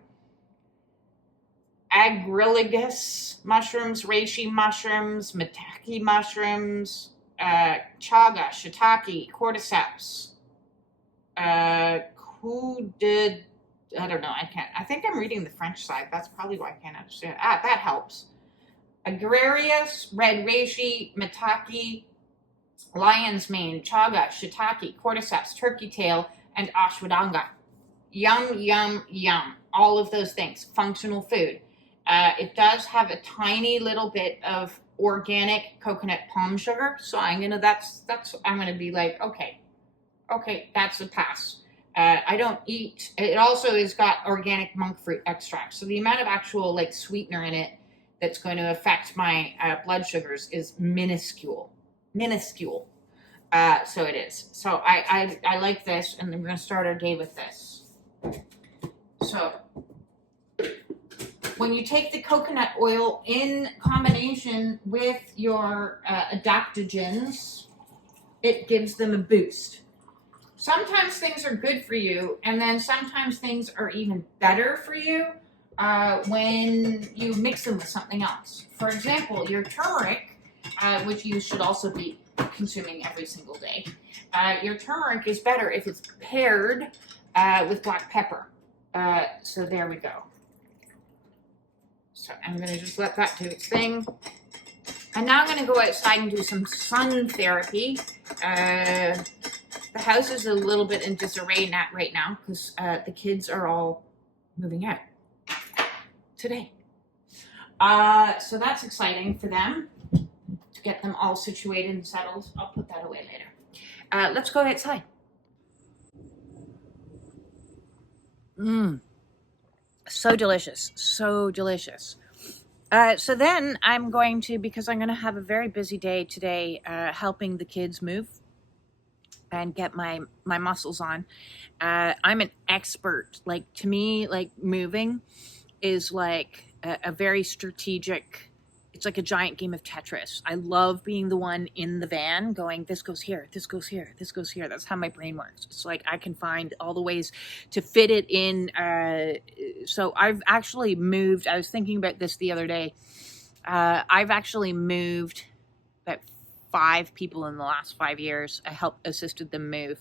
agaricus mushrooms, reishi mushrooms, maitake mushrooms, chaga, shiitake, cordyceps, I don't know, I think I'm reading the French side. That's probably why I can't understand. That helps. Agaricus, red reishi, maitake, lion's mane, chaga, shiitake, cordyceps, turkey tail, and ashwagandha. Yum, yum, yum. All of those things. Functional food. It does have a tiny little bit of organic coconut palm sugar, so I'm gonna be like, okay, that's a pass. I don't eat. It also has got organic monk fruit extract. So the amount of actual like sweetener in it that's going to affect my blood sugars is minuscule. Minuscule. So it is. So I like this, and we're going to start our day with this. So when you take the coconut oil in combination with your adaptogens, it gives them a boost. Sometimes things are good for you, and then sometimes things are even better for you when you mix them with something else. For example, your turmeric, which you should also be consuming every single day, your turmeric is better if it's paired with black pepper. So there we go. So I'm going to just let that do its thing. And now I'm going to go outside and do some sun therapy. The house is a little bit in disarray right now because the kids are all moving out today. So that's exciting for them to get them all situated and settled. I'll put that away later. Let's go outside. So delicious. So delicious. So then I'm going to, because I'm going to have a very busy day today, helping the kids move and get my muscles on. I'm an expert. Like, to me, like, moving is like a very strategic, it's like a giant game of Tetris. I love being the one in the van going, this goes here, this goes here, this goes here. That's how my brain works. It's like I can find all the ways to fit it in. So I've actually moved. I was thinking about this the other day. I've actually moved about 5 people in the last 5 years. I assisted them move.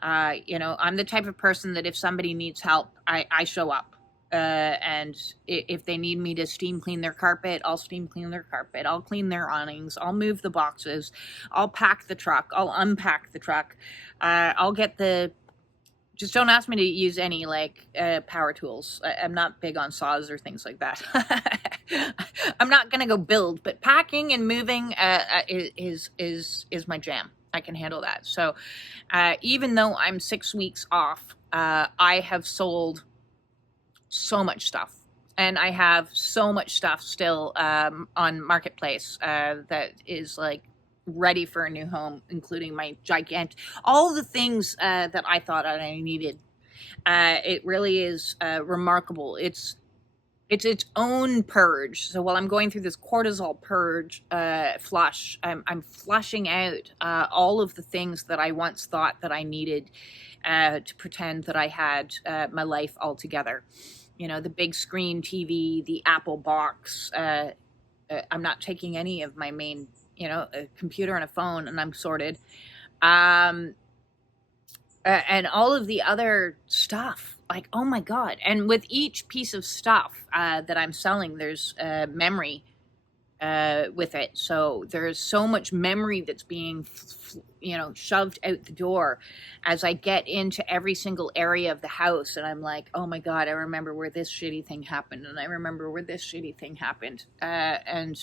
I'm the type of person that if somebody needs help, I show up. And if they need me to steam clean their carpet, I'll steam clean their carpet. I'll clean their awnings. I'll move the boxes. I'll pack the truck. I'll unpack the truck. I'll get just don't ask me to use any power tools. I'm not big on saws or things like that. I'm not going to go build, but packing and moving is my jam. I can handle that. So even though I'm 6 weeks off, I have sold so much stuff, and I have so much stuff still on Marketplace that is like ready for a new home, including my all the things that I thought I needed. It really is remarkable. It's its own purge. So while I'm going through this cortisol purge flush, I'm flushing out all of the things that I once thought that I needed to pretend that I had my life all together. The big screen TV, the Apple box. I'm not taking any of my main, a computer and a phone, and I'm sorted. And all of the other stuff, like, oh my God. And with each piece of stuff that I'm selling, there's memory with it. So there's so much memory that's being, shoved out the door as I get into every single area of the house. And I'm like, oh my God, I remember where this shitty thing happened. And I remember where this shitty thing happened. And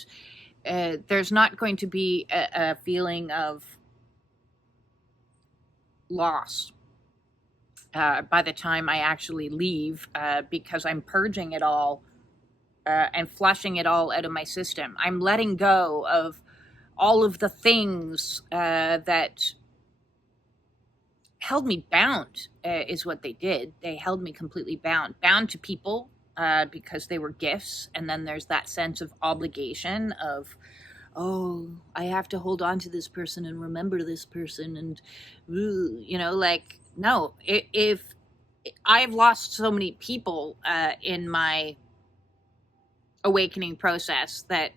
there's not going to be a feeling of loss by the time I actually leave, because I'm purging it all and flushing it all out of my system. I'm letting go of all of the things that held me bound, is what they did. They held me completely bound to people because they were gifts. And then there's that sense of obligation of, oh, I have to hold on to this person and remember this person. And, no, if I've lost so many people in my awakening process that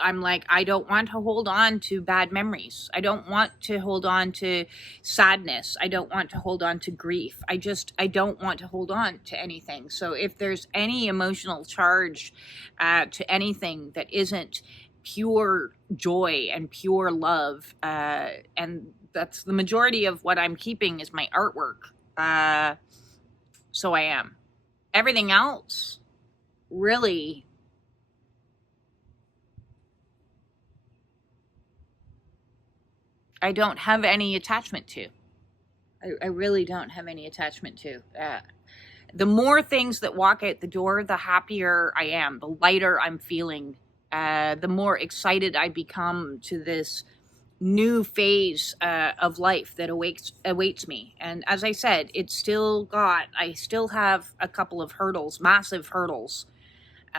I'm like, I don't want to hold on to bad memories. I don't want to hold on to sadness. I don't want to hold on to grief. I don't want to hold on to anything. So if there's any emotional charge to anything that isn't pure joy and pure love, and that's the majority of what I'm keeping is my artwork. So I am. Everything else, really, I don't have any attachment to. I really don't have any attachment to. The more things that walk out the door, the happier I am, the lighter I'm feeling, the more excited I become to this new phase of life that awaits me. And as I said, I still have a couple of hurdles, massive hurdles,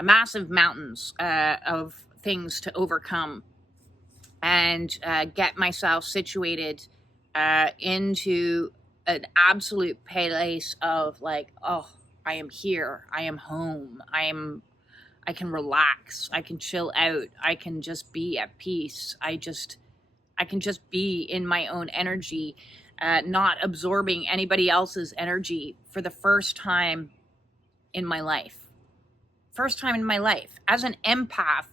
massive mountains of things to overcome, and get myself situated into an absolute place of like, oh, I am here, I am home, I can relax, I can chill out, I can just be at peace, I can just be in my own energy, not absorbing anybody else's energy for the first time in my life. First time in my life. As an empath,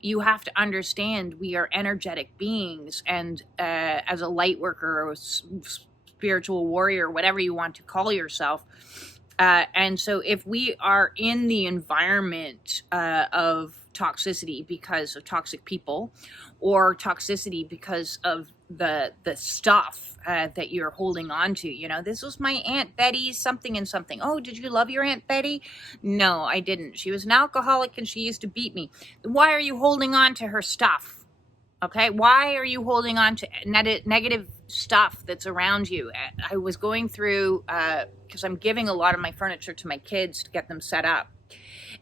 you have to understand we are energetic beings, and as a light worker or spiritual warrior, whatever you want to call yourself. And so if we are in the environment of toxicity because of toxic people, or toxicity because of the stuff that you're holding on to, you know, this was my Aunt Betty's something and something. Oh, did you love your Aunt Betty? No, I didn't. She was an alcoholic and she used to beat me. Why are you holding on to her stuff? Okay, why are you holding on to negative stuff that's around you? I was going through, because I'm giving a lot of my furniture to my kids to get them set up.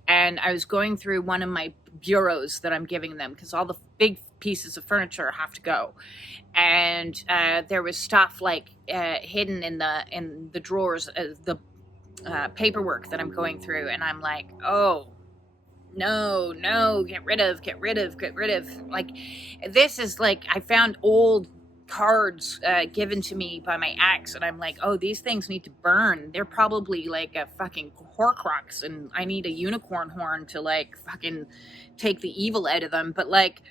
And I was going through one of my bureaus that I'm giving them because all the big pieces of furniture have to go. And there was stuff like hidden in the drawers, the paperwork that I'm going through. And I'm like, oh, no, get rid of. Like, this is like, I found old cards given to me by my ex, and I'm like, oh, these things need to burn. They're probably like a fucking horcrux, and I need a unicorn horn to like fucking take the evil out of them. But like,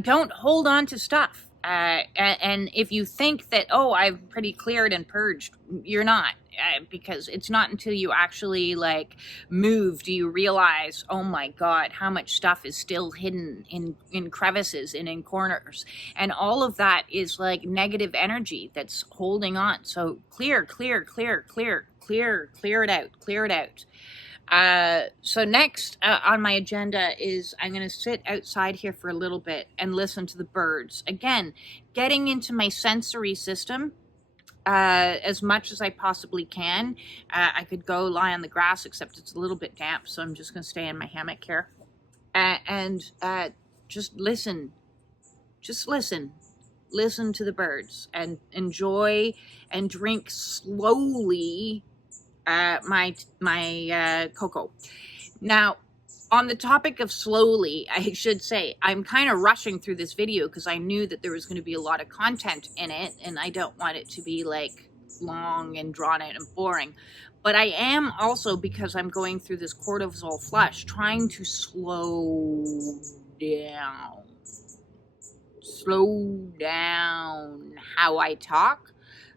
don't hold on to stuff. And if you think that, oh, I've pretty cleared and purged, you're not, because it's not until you actually like move do you realize, oh my God, how much stuff is still hidden in crevices and in corners. And all of that is like negative energy that's holding on. So clear it out. So next on my agenda is I'm going to sit outside here for a little bit and listen to the birds. Again, getting into my sensory system as much as I possibly can. I could go lie on the grass, except it's a little bit damp, so I'm just going to stay in my hammock here. And just listen. Just listen. Listen to the birds and enjoy and drink slowly my cocoa. Now, on the topic of slowly, I should say I'm kind of rushing through this video because I knew that there was going to be a lot of content in it, and I don't want it to be like long and drawn out and boring. But I am also, because I'm going through this cortisol flush, trying to slow down how I talk,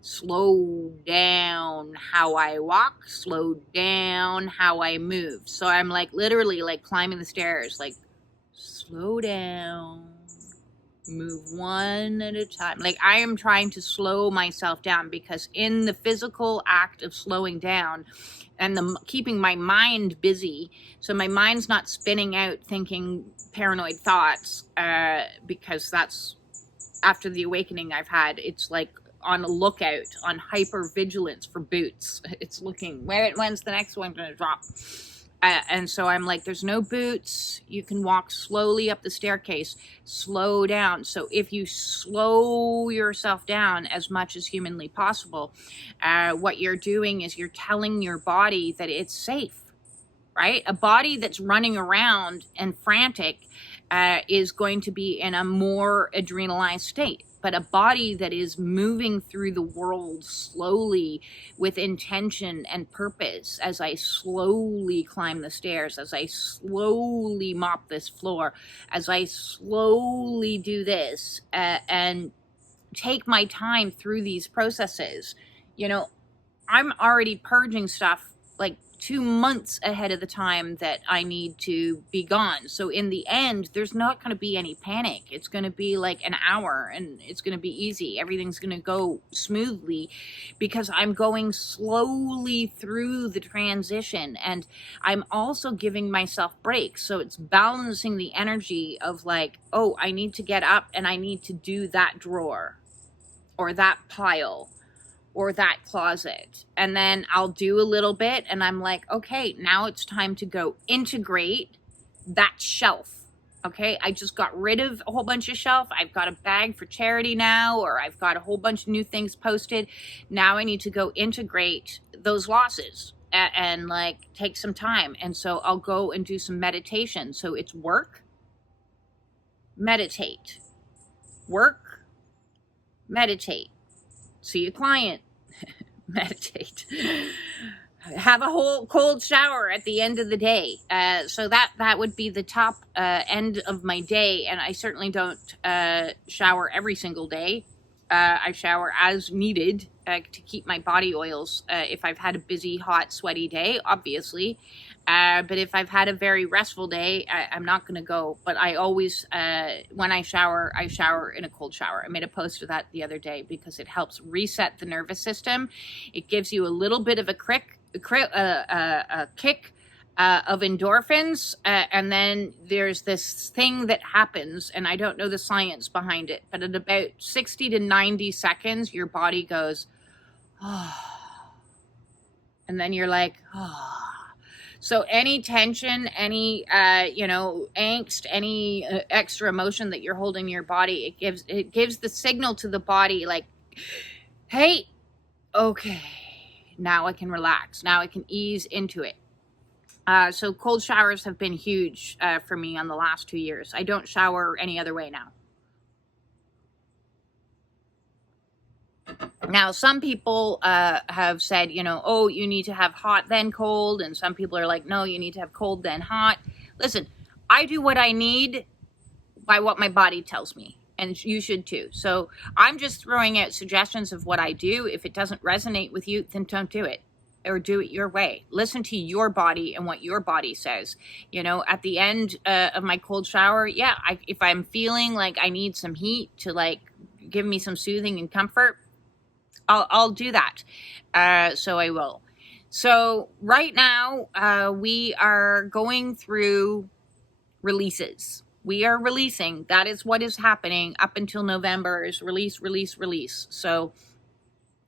slow down how I walk, slow down how I move. So I'm like literally like climbing the stairs, like slow down, move one at a time. Like I am trying to slow myself down, because in the physical act of slowing down and keeping my mind busy, so my mind's not spinning out thinking paranoid thoughts, because that's after the awakening I've had. It's like on a lookout, on hyper vigilance for boots. It's looking, when's the next one going to drop? And so I'm like, there's no boots. You can walk slowly up the staircase. Slow down. So if you slow yourself down as much as humanly possible, what you're doing is you're telling your body that it's safe, right? A body that's running around and frantic is going to be in a more adrenalized state. But a body that is moving through the world slowly with intention and purpose, as I slowly climb the stairs, as I slowly mop this floor, as I slowly do this, and take my time through these processes, you know, I'm already purging stuff like 2 months ahead of the time that I need to be gone. So in the end, there's not going to be any panic. It's going to be like an hour and it's going to be easy. Everything's going to go smoothly because I'm going slowly through the transition, and I'm also giving myself breaks. So it's balancing the energy of like, oh, I need to get up and I need to do that drawer or that pile or that closet. And then I'll do a little bit and I'm like, okay, now it's time to go integrate that shelf. Okay, I just got rid of a whole bunch of shelf. I've got a bag for charity now, or I've got a whole bunch of new things posted. Now I need to go integrate those losses and like take some time. And so I'll go and do some meditation. So it's work, meditate, work, meditate, see a client, meditate, have a whole cold shower at the end of the day. So that would be the top end of my day. And I certainly don't shower every single day. I shower as needed to keep my body oils if I've had a busy, hot, sweaty day, obviously. But if I've had a very restful day, I'm not going to go. But I always, when I shower in a cold shower. I made a post of that the other day because it helps reset the nervous system. It gives you a little bit of a kick of endorphins. And then there's this thing that happens, and I don't know the science behind it, but at about 60 to 90 seconds, your body goes, oh. And then you're like, oh. So any tension, any, angst, any extra emotion that you're holding in your body, it gives the signal to the body like, hey, okay, now I can relax. Now I can ease into it. So cold showers have been huge for me on the last 2 years. I don't shower any other way now. Now, some people have said, oh, you need to have hot then cold. And some people are like, no, you need to have cold then hot. Listen, I do what I need by what my body tells me. And you should too. So I'm just throwing out suggestions of what I do. If it doesn't resonate with you, then don't do it. Or do it your way. Listen to your body and what your body says. At the end of my cold shower, if I'm feeling like I need some heat to like give me some soothing and comfort, I'll do that. So I will. So right now, we are going through releases. We are releasing. That is what is happening up until November, is release, release, release. So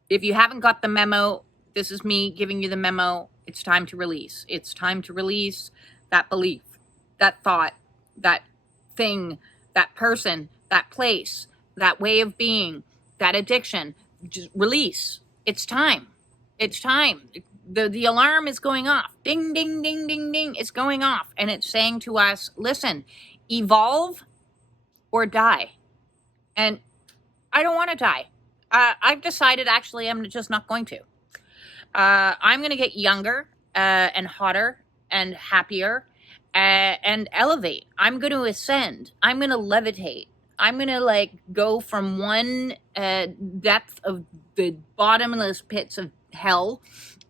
if you haven't got the memo, this is me giving you the memo. It's time to release. It's time to release that belief, that thought, that thing, that person, that place, that way of being, that addiction. Just release. It's time. It's time. The alarm is going off. Ding, ding, ding, ding, ding. It's going off. And it's saying to us, listen, evolve or die. And I don't want to die. I've decided, actually, I'm just not going to. I'm going to get younger and hotter and happier and elevate. I'm going to ascend. I'm going to levitate. I'm going to go from one depth of the bottomless pits of hell,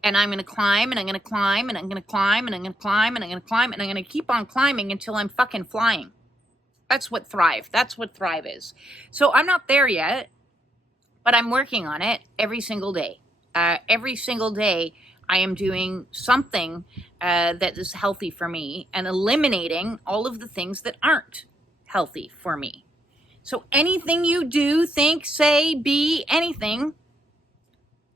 and I'm going to climb, and I'm going to climb, and I'm going to climb, and I'm going to climb, and I'm going to climb, and I'm going to keep on climbing until I'm fucking flying. That's what Thrive is. So I'm not there yet, but I'm working on it every single day. Every single day, I am doing something that is healthy for me and eliminating all of the things that aren't healthy for me. So anything you do, think, say, be, anything,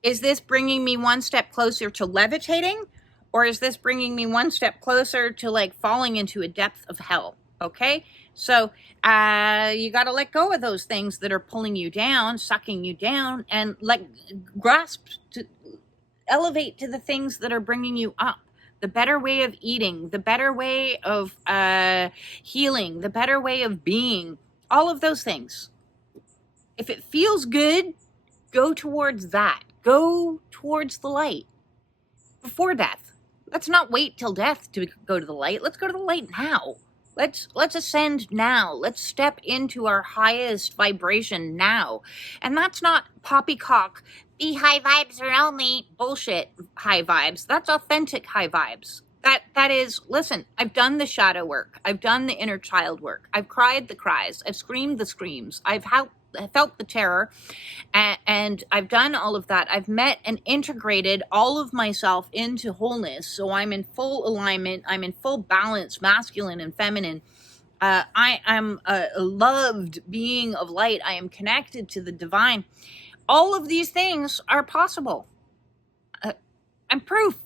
is this bringing me one step closer to levitating? Or is this bringing me one step closer to falling into a depth of hell? Okay? So you got to let go of those things that are pulling you down, sucking you down, and grasp to elevate to the things that are bringing you up. The better way of eating, the better way of healing, the better way of being. All of those things. If it feels good, go towards that. Go towards the light before death. Let's not wait till death to go to the light. Let's go to the light now. Let's ascend now. Let's step into our highest vibration now. And that's not poppycock, be high vibes are only bullshit high vibes. That's authentic high vibes. That is, listen, I've done the shadow work. I've done the inner child work. I've cried the cries. I've screamed the screams. I've felt the terror. And I've done all of that. I've met and integrated all of myself into wholeness. So I'm in full alignment. I'm in full balance, masculine and feminine. I am a loved being of light. I am connected to the divine. All of these things are possible. I'm proof.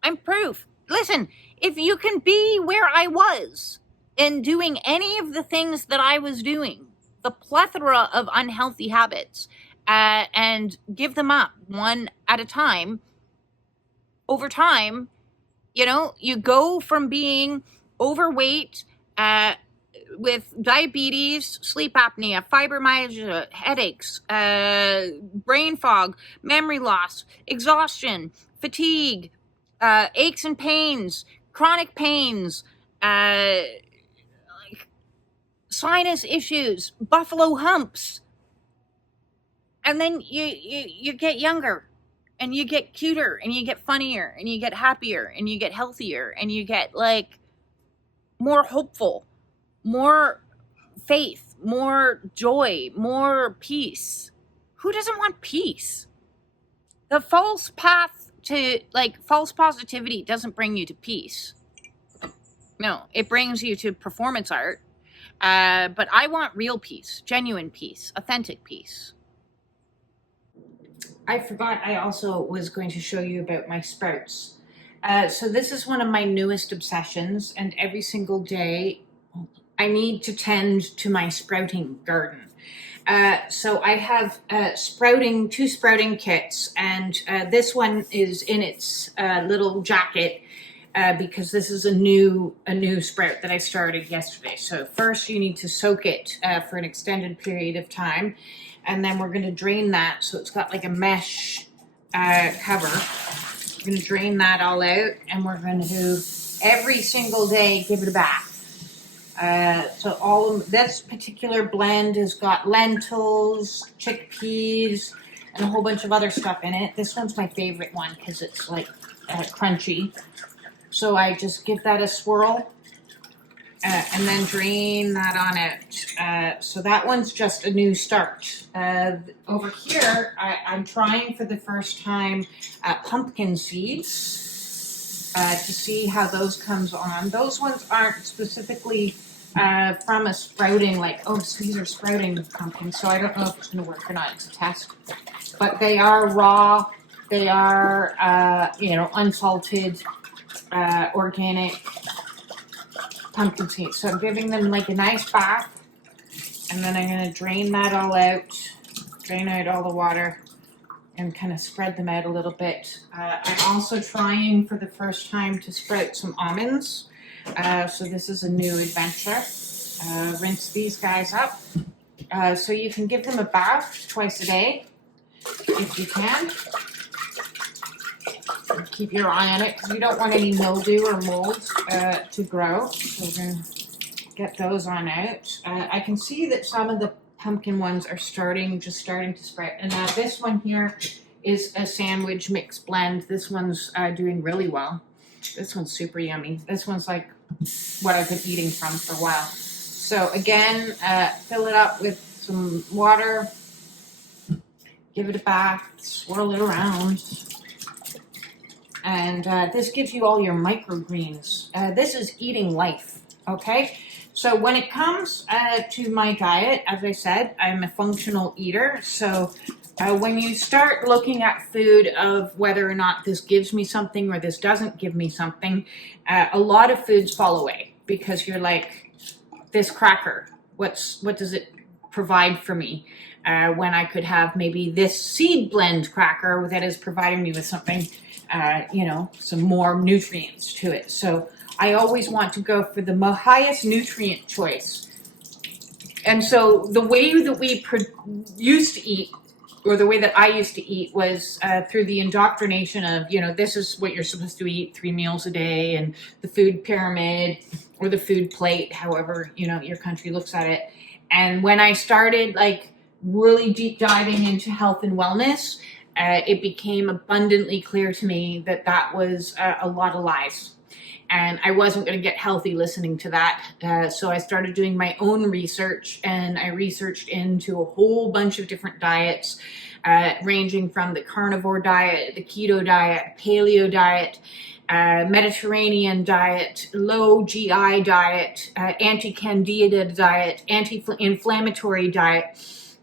I'm proof. Listen, if you can be where I was in doing any of the things that I was doing, the plethora of unhealthy habits, and give them up one at a time, over time, you go from being overweight, with diabetes, sleep apnea, fibromyalgia, headaches, brain fog, memory loss, exhaustion, fatigue, aches and pains, chronic pains, like sinus issues, buffalo humps. And then you get younger, and you get cuter, and you get funnier, and you get happier, and you get healthier, and you get like more hopeful, more faith, more joy, more peace. Who doesn't want peace? The false path to false positivity doesn't bring you to peace. No, it brings you to performance art. But I want real peace, genuine peace, authentic peace. I forgot I also was going to show you about my sprouts. So this is one of my newest obsessions, and every single day I need to tend to my sprouting garden. So I have two sprouting kits, and this one is in its little jacket because this is a new sprout that I started yesterday. So first you need to soak it for an extended period of time, and then we're going to drain that. So it's got like a mesh cover. We're going to drain that all out, and we're going to every single day give it a bath. So all of this particular blend has got lentils, chickpeas, and a whole bunch of other stuff in it. This one's my favorite one because it's like crunchy. So I just give that a swirl and then drain that on out. So that one's just a new start. Over here, I'm trying for the first time pumpkin seeds to see how those comes on. Those ones aren't specifically from a sprouting, these are sprouting pumpkins, so I don't know if it's going to work or not. It's a test. But they are raw. They are, unsalted, organic pumpkin seeds. So I'm giving them like a nice bath, and then I'm going to drain that all out, drain out all the water, and kind of spread them out a little bit. I'm also trying for the first time to sprout some almonds. So this is a new adventure. Rinse these guys up. So you can give them a bath twice a day if you can. Keep your eye on it because you don't want any mildew or mold to grow. So we're going to get those on out. I can see that some of the pumpkin ones are starting to sprout. And now this one here is a sandwich mix blend. This one's doing really well. This one's super yummy. This one's like what I've been eating from for a while. So again, fill it up with some water, give it a bath, swirl it around. And this gives you all your microgreens. This is eating life, okay? So when it comes to my diet, as I said, I'm a functional eater. So when you start looking at food of whether or not this gives me something or this doesn't give me something, a lot of foods fall away because you're like, this cracker, what does it provide for me? When I could have maybe this seed blend cracker that is providing me with something, some more nutrients to it. So I always want to go for the highest nutrient choice. And so the way that we used to eat or the way that I used to eat was through the indoctrination of, this is what you're supposed to eat 3 meals a day, and the food pyramid or the food plate, however, your country looks at it. And when I started like really deep diving into health and wellness, it became abundantly clear to me that that was a lot of lies. And I wasn't going to get healthy listening to that. So I started doing my own research, and I researched into a whole bunch of different diets, ranging from the carnivore diet, the keto diet, paleo diet, Mediterranean diet, low GI diet, anti-candida diet, anti-inflammatory diet,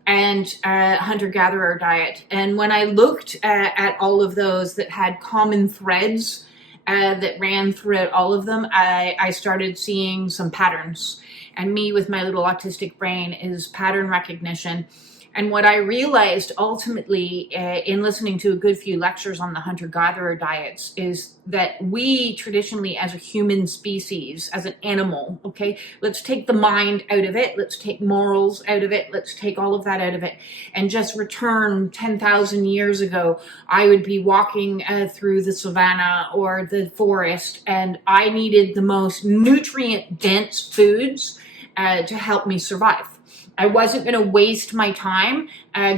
and hunter-gatherer diet. And when I looked at all of those that had common threads that ran throughout all of them, I started seeing some patterns. And me, with my little autistic brain, is pattern recognition. And what I realized ultimately in listening to a good few lectures on the hunter-gatherer diets is that we traditionally, as a human species, as an animal, okay, let's take the mind out of it, let's take morals out of it, let's take all of that out of it, and just return 10,000 years ago. I would be walking through the savannah or the forest, and I needed the most nutrient-dense foods to help me survive. I wasn't going to waste my time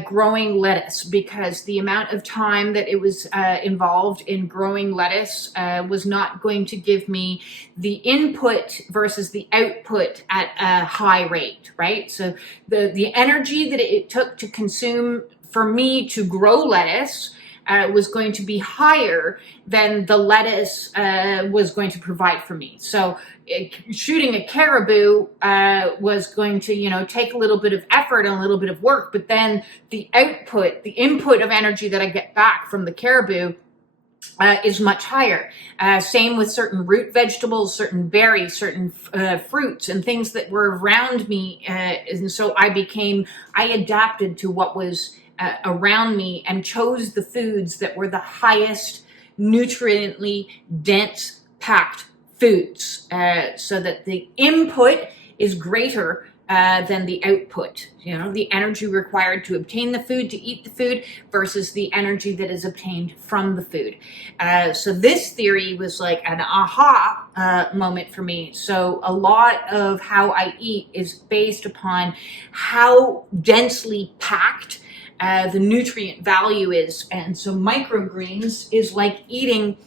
growing lettuce, because the amount of time that it was involved in growing lettuce was not going to give me the input versus the output at a high rate, right? So the energy that it took to consume for me to grow lettuce was going to be higher than the lettuce was going to provide for me. So shooting a caribou was going to, take a little bit of effort and a little bit of work, but then the output, the input of energy that I get back from the caribou is much higher. Same with certain root vegetables, certain berries, certain fruits and things that were around me. And so I adapted to what was around me and chose the foods that were the highest nutriently dense packed foods, so that the input is greater than the output. The energy required to obtain the food, to eat the food, versus the energy that is obtained from the food. So this theory was like an aha moment for me. So a lot of how I eat is based upon how densely packed the nutrient value is. And so microgreens is like eating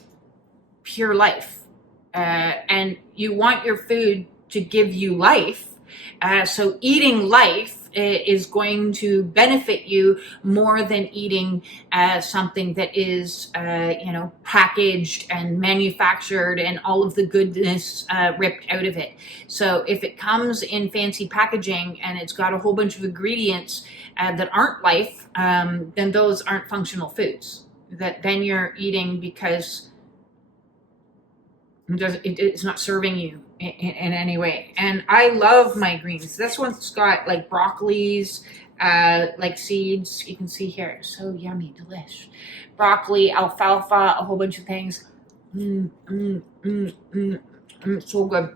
pure life. And you want your food to give you life. So eating life is going to benefit you more than eating something that is, packaged and manufactured and all of the goodness ripped out of it. So if it comes in fancy packaging and it's got a whole bunch of ingredients that aren't life, then those aren't functional foods. That then you're eating because it's not serving you in any way. And I love my greens. This one's got like broccolis, like seeds. You can see here, so yummy, delish. Broccoli, alfalfa, a whole bunch of things. So good,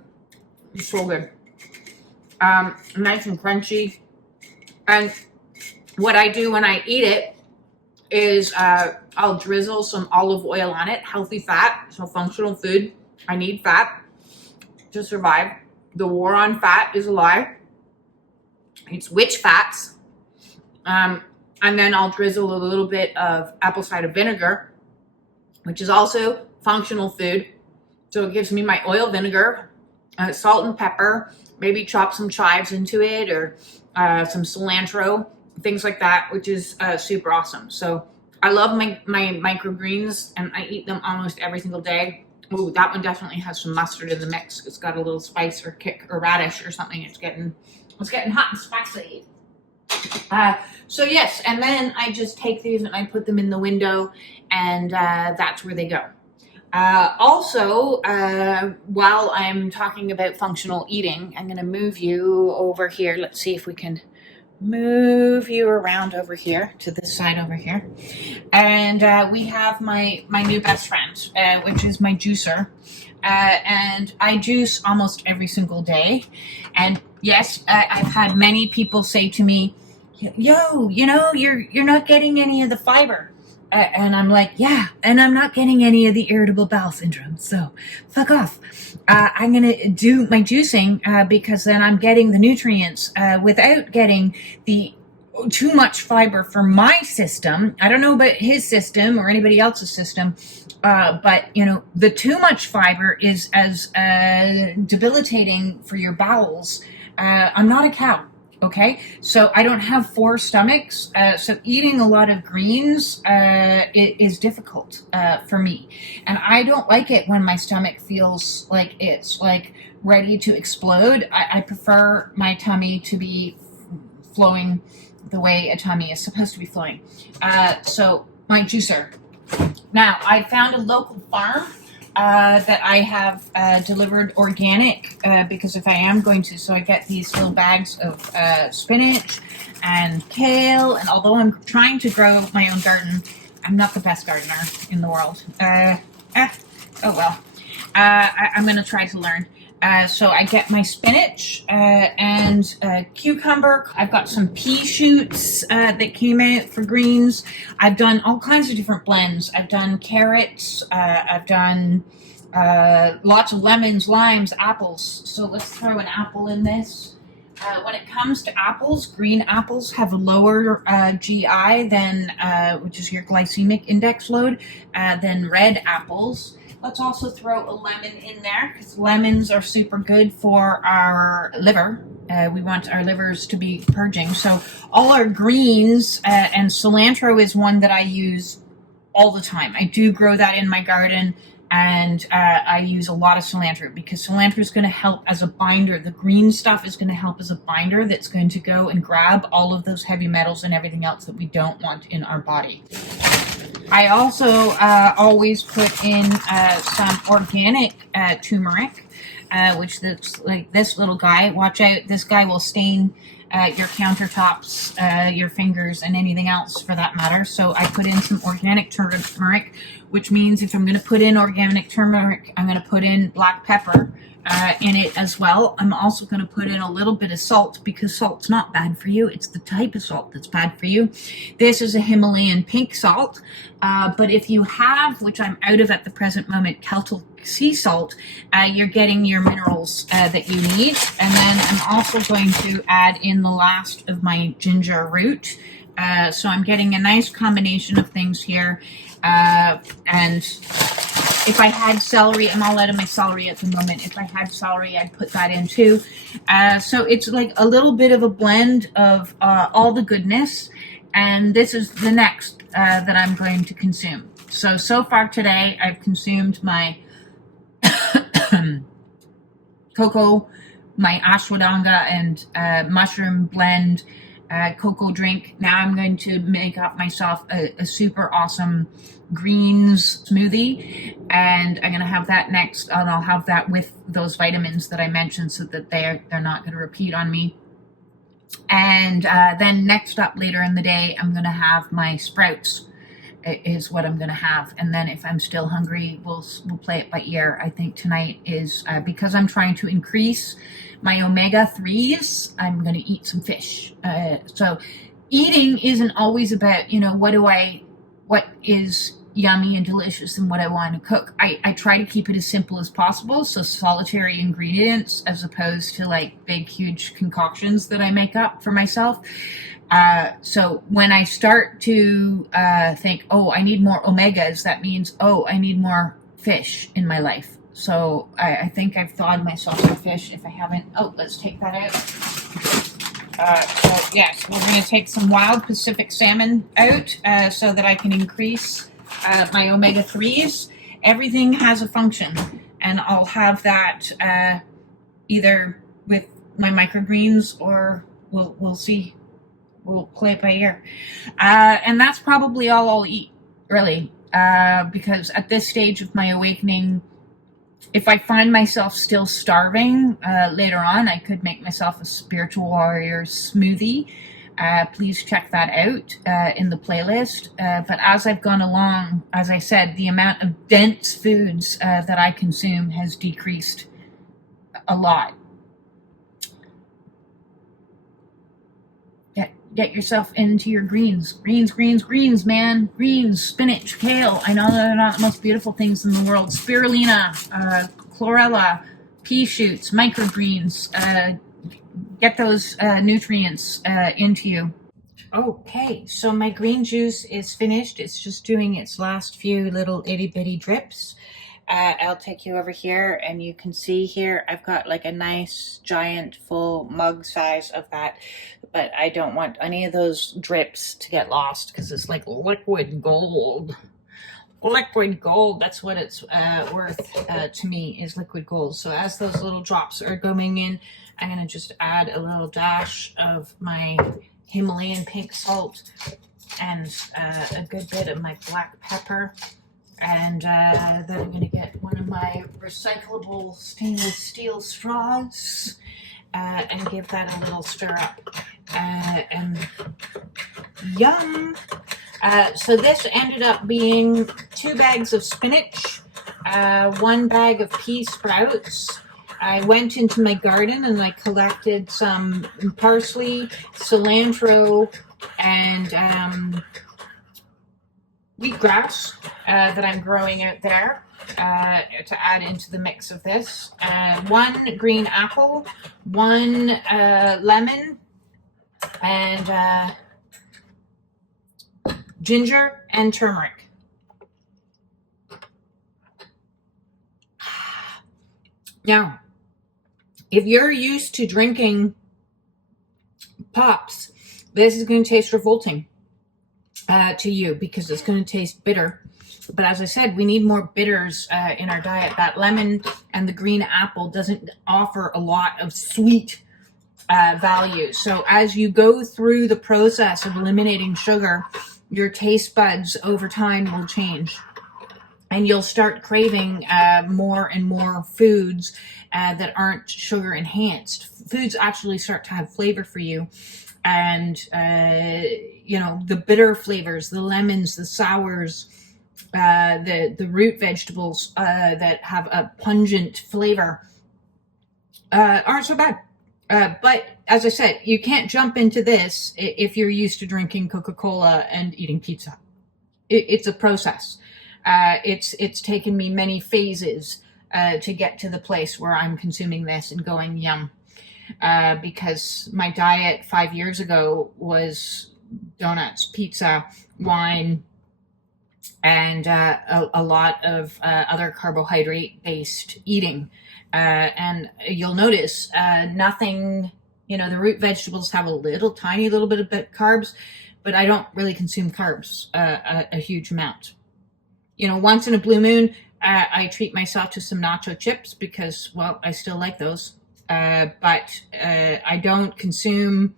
so good. Nice and crunchy. And what I do when I eat it is I'll drizzle some olive oil on it, healthy fat, so functional food. I need fat to survive. The war on fat is a lie. It's witch fats. And then I'll drizzle a little bit of apple cider vinegar, which is also functional food. So it gives me my oil vinegar, salt and pepper, maybe chop some chives into it, or some cilantro, things like that, which is super awesome. So I love my microgreens, and I eat them almost every single day. Ooh, that one definitely has some mustard in the mix. It's got a little spice or kick or radish or something. It's getting hot and spicy. So yes, and then I just take these and I put them in the window, and that's where they go. Also, while I'm talking about functional eating, I'm going to move you over here. Let's see if we can move you around over here to this side over here. And we have my new best friend, which is my juicer. And I juice almost every single day. And yes, I've had many people say to me, yo, you're not getting any of the fiber. And I'm like, yeah, and I'm not getting any of the irritable bowel syndrome, so fuck off. I'm going to do my juicing because then I'm getting the nutrients without getting the too much fiber for my system. I don't know about his system or anybody else's system, but the too much fiber is as debilitating for your bowels. I'm not a cow. Okay, so I don't have four stomachs, so eating a lot of greens is difficult for me, and I don't like it when my stomach feels like it's like ready to explode. I prefer my tummy to be flowing the way a tummy is supposed to be flowing. So my juicer. Now I found a local farm that I have delivered organic because if I am going to, so I get these little bags of spinach and kale, and although I'm trying to grow my own garden, I'm not the best gardener in the world. Oh well. I'm going to try to learn. So I get my spinach and cucumber. I've got some pea shoots that came out for greens. I've done all kinds of different blends. I've done carrots. I've done lots of lemons, limes, apples. So let's throw an apple in this. When it comes to apples, green apples have a lower GI than, which is your glycemic index load, than red apples. Let's also throw a lemon in there because lemons are super good for our liver. We want our livers to be purging. So all our greens and cilantro is one that I use all the time. I do grow that in my garden, and I use a lot of cilantro because cilantro is going to help as a binder. The green stuff is going to help as a binder that's going to go and grab all of those heavy metals and everything else that we don't want in our body. I also always put in some organic turmeric, which looks like this little guy. Watch out, this guy will stain your countertops, your fingers, and anything else for that matter. So I put in some organic turmeric, which means if I'm going to put in organic turmeric, I'm going to put in black pepper in it as well. I'm also going to put in a little bit of salt because salt's not bad for you. It's the type of salt that's bad for you. This is a Himalayan pink salt, but if you have, which I'm out of at the present moment, Celtic sea salt, you're getting your minerals that you need. And then I'm also going to add in the last of my ginger root. So I'm getting a nice combination of things here. And if I had celery, I'm all out of my celery at the moment. If I had celery, I'd put that in too. So it's like a little bit of a blend of all the goodness. And this is the next that I'm going to consume. So far today, I've consumed my cocoa, my ashwagandha and mushroom blend cocoa drink. Now I'm going to make up myself a super awesome greens smoothie, and I'm going to have that next, and I'll have that with those vitamins that I mentioned so that they're not going to repeat on me. And then next up later in the day, I'm going to have my sprouts is what I'm going to have. And then if I'm still hungry, we'll play it by ear. I think tonight is, because I'm trying to increase my omega-3s, I'm going to eat some fish. So eating isn't always about, what is yummy and delicious and what I want to cook. I try to keep it as simple as possible. So solitary ingredients as opposed to like big, huge concoctions that I make up for myself. So when I start to think, oh, I need more omegas, that means, oh, I need more fish in my life. So I think I've thawed myself some fish. If I haven't, let's take that out. So yes, we're going to take some wild Pacific salmon out so that I can increase my omega-3s. Everything has a function, and I'll have that either with my microgreens or we'll see. We'll play it by ear. And that's probably all I'll eat, really, because at this stage of my awakening, if I find myself still starving later on, I could make myself a spiritual warrior smoothie. Please check that out in the playlist. But as I've gone along, as I said, the amount of dense foods that I consume has decreased a lot. get yourself into your greens. Greens, man. Greens, spinach, kale. I know they're not the most beautiful things in the world. Spirulina, chlorella, pea shoots, microgreens. Get those nutrients into you. Okay, so my green juice is finished. It's just doing its last few little itty bitty drips. I'll take you over here, and you can see here I've got like a nice giant full mug size of that, but I don't want any of those drips to get lost because it's like liquid gold. Liquid gold, that's what it's worth to me, is liquid gold. So as those little drops are going in, I'm going to just add a little dash of my Himalayan pink salt and a good bit of my black pepper. And then I'm going to get one of my recyclable stainless steel straws and give that a little stir up. And yum! So this ended up being 2 bags of spinach, 1 bag of pea sprouts. I went into my garden and I collected some parsley, cilantro, and wheatgrass that I'm growing out there to add into the mix of this. 1 green apple, 1 lemon, and ginger and turmeric. Now, if you're used to drinking pops, this is going to taste revolting to you because it's going to taste bitter. But as I said, we need more bitters in our diet. That lemon and the green apple doesn't offer a lot of sweet value. So as you go through the process of eliminating sugar, your taste buds over time will change. And you'll start craving more and more foods that aren't sugar enhanced. Foods actually start to have flavor for you. And, the bitter flavors, the lemons, the sours, the root vegetables that have a pungent flavor aren't so bad. But as I said, you can't jump into this if you're used to drinking Coca-Cola and eating pizza. It's a process. It's taken me many phases to get to the place where I'm consuming this and going yum. Because my diet 5 years ago was donuts, pizza, wine, and a lot of other carbohydrate-based eating. And you'll notice nothing, the root vegetables have a tiny little bit of carbs, but I don't really consume carbs a huge amount. Once in a blue moon, I treat myself to some nacho chips because, well, I still like those. But I don't consume,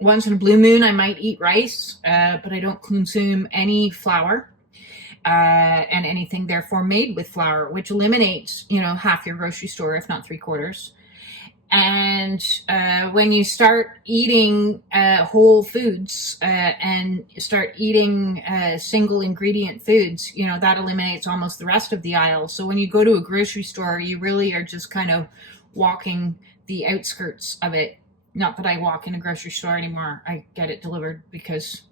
once in a blue moon, I might eat rice, but I don't consume any flour and anything therefore made with flour, which eliminates, half your grocery store, if not 3/4. And when you start eating whole foods and start eating single ingredient foods, that eliminates almost the rest of the aisle. So when you go to a grocery store, you really are just kind of walking the outskirts of it. Not that I walk in a grocery store anymore. I get it delivered because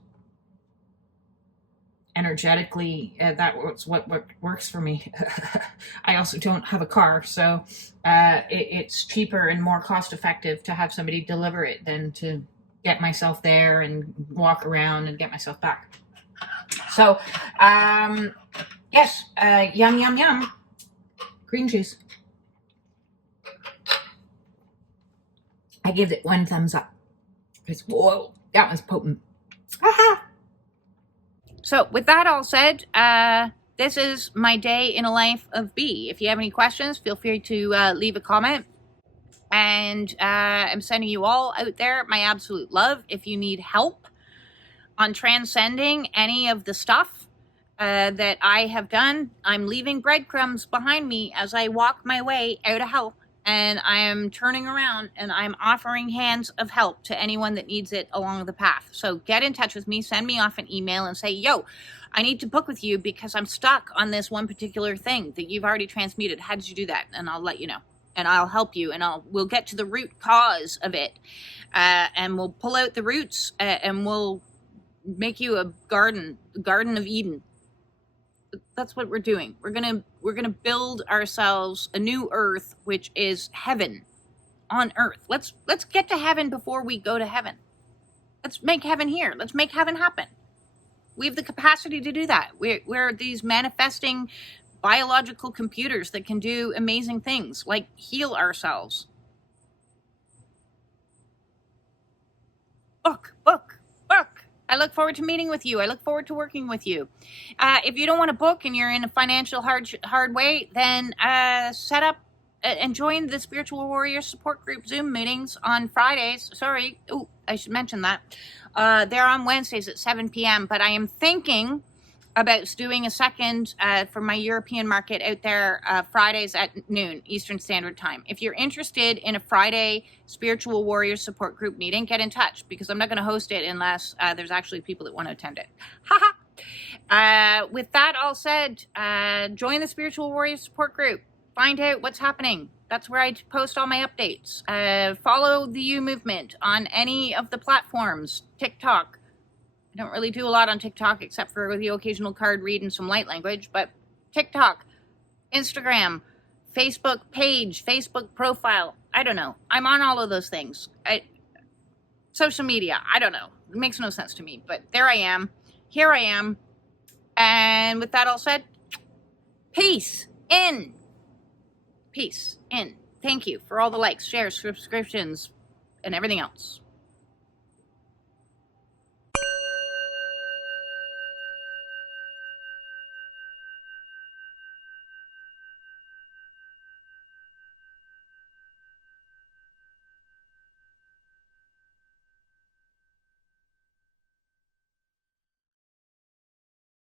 energetically that's what works for me. I also don't have a car, so it's cheaper and more cost effective to have somebody deliver it than to get myself there and walk around and get myself back. So yes, yum green juice. I give it 1 thumbs up. Whoa, that was potent. Aha! So with that all said, this is my day in a life of B. If you have any questions, feel free to leave a comment. And I'm sending you all out there my absolute love. If you need help on transcending any of the stuff that I have done, I'm leaving breadcrumbs behind me as I walk my way out of hell. And I am turning around and I'm offering hands of help to anyone that needs it along the path. So get in touch with me, send me off an email and say, yo, I need to book with you because I'm stuck on this one particular thing that you've already transmuted. How did you do that? And I'll let you know. and I'll help you, and we'll get to the root cause of it, and we'll pull out the roots, and we'll make you a garden of Eden. That's what we're doing. We're gonna build ourselves a new earth, which is heaven on earth. Let's get to heaven before we go to heaven. Let's make heaven here. Let's make heaven happen. We have the capacity to do that. We're these manifesting biological computers that can do amazing things, like heal ourselves. Book. I look forward to meeting with you. I look forward to working with you. If you don't want to book and you're in a financial hard way, then set up and join the Spiritual Warrior Support Group Zoom meetings on Fridays. Sorry. Oh, I should mention that. They're on Wednesdays at 7 p.m. But I am thinking about doing a second for my European market out there Fridays at noon Eastern Standard Time. If you're interested in a Friday Spiritual Warrior Support Group meeting, get in touch, because I'm not going to host it unless there's actually people that want to attend it. With that all said, join the Spiritual Warrior Support Group. Find out what's happening. That's where I post all my updates. Follow the You Movement on any of the platforms. TikTok. I don't really do a lot on TikTok except for the occasional card read and some light language, but TikTok, Instagram, Facebook page, Facebook profile. I don't know. I'm on all of those things. Social media. I don't know. It makes no sense to me, but there I am. Here I am. And with that all said, peace in. Peace in. Thank you for all the likes, shares, subscriptions, and everything else.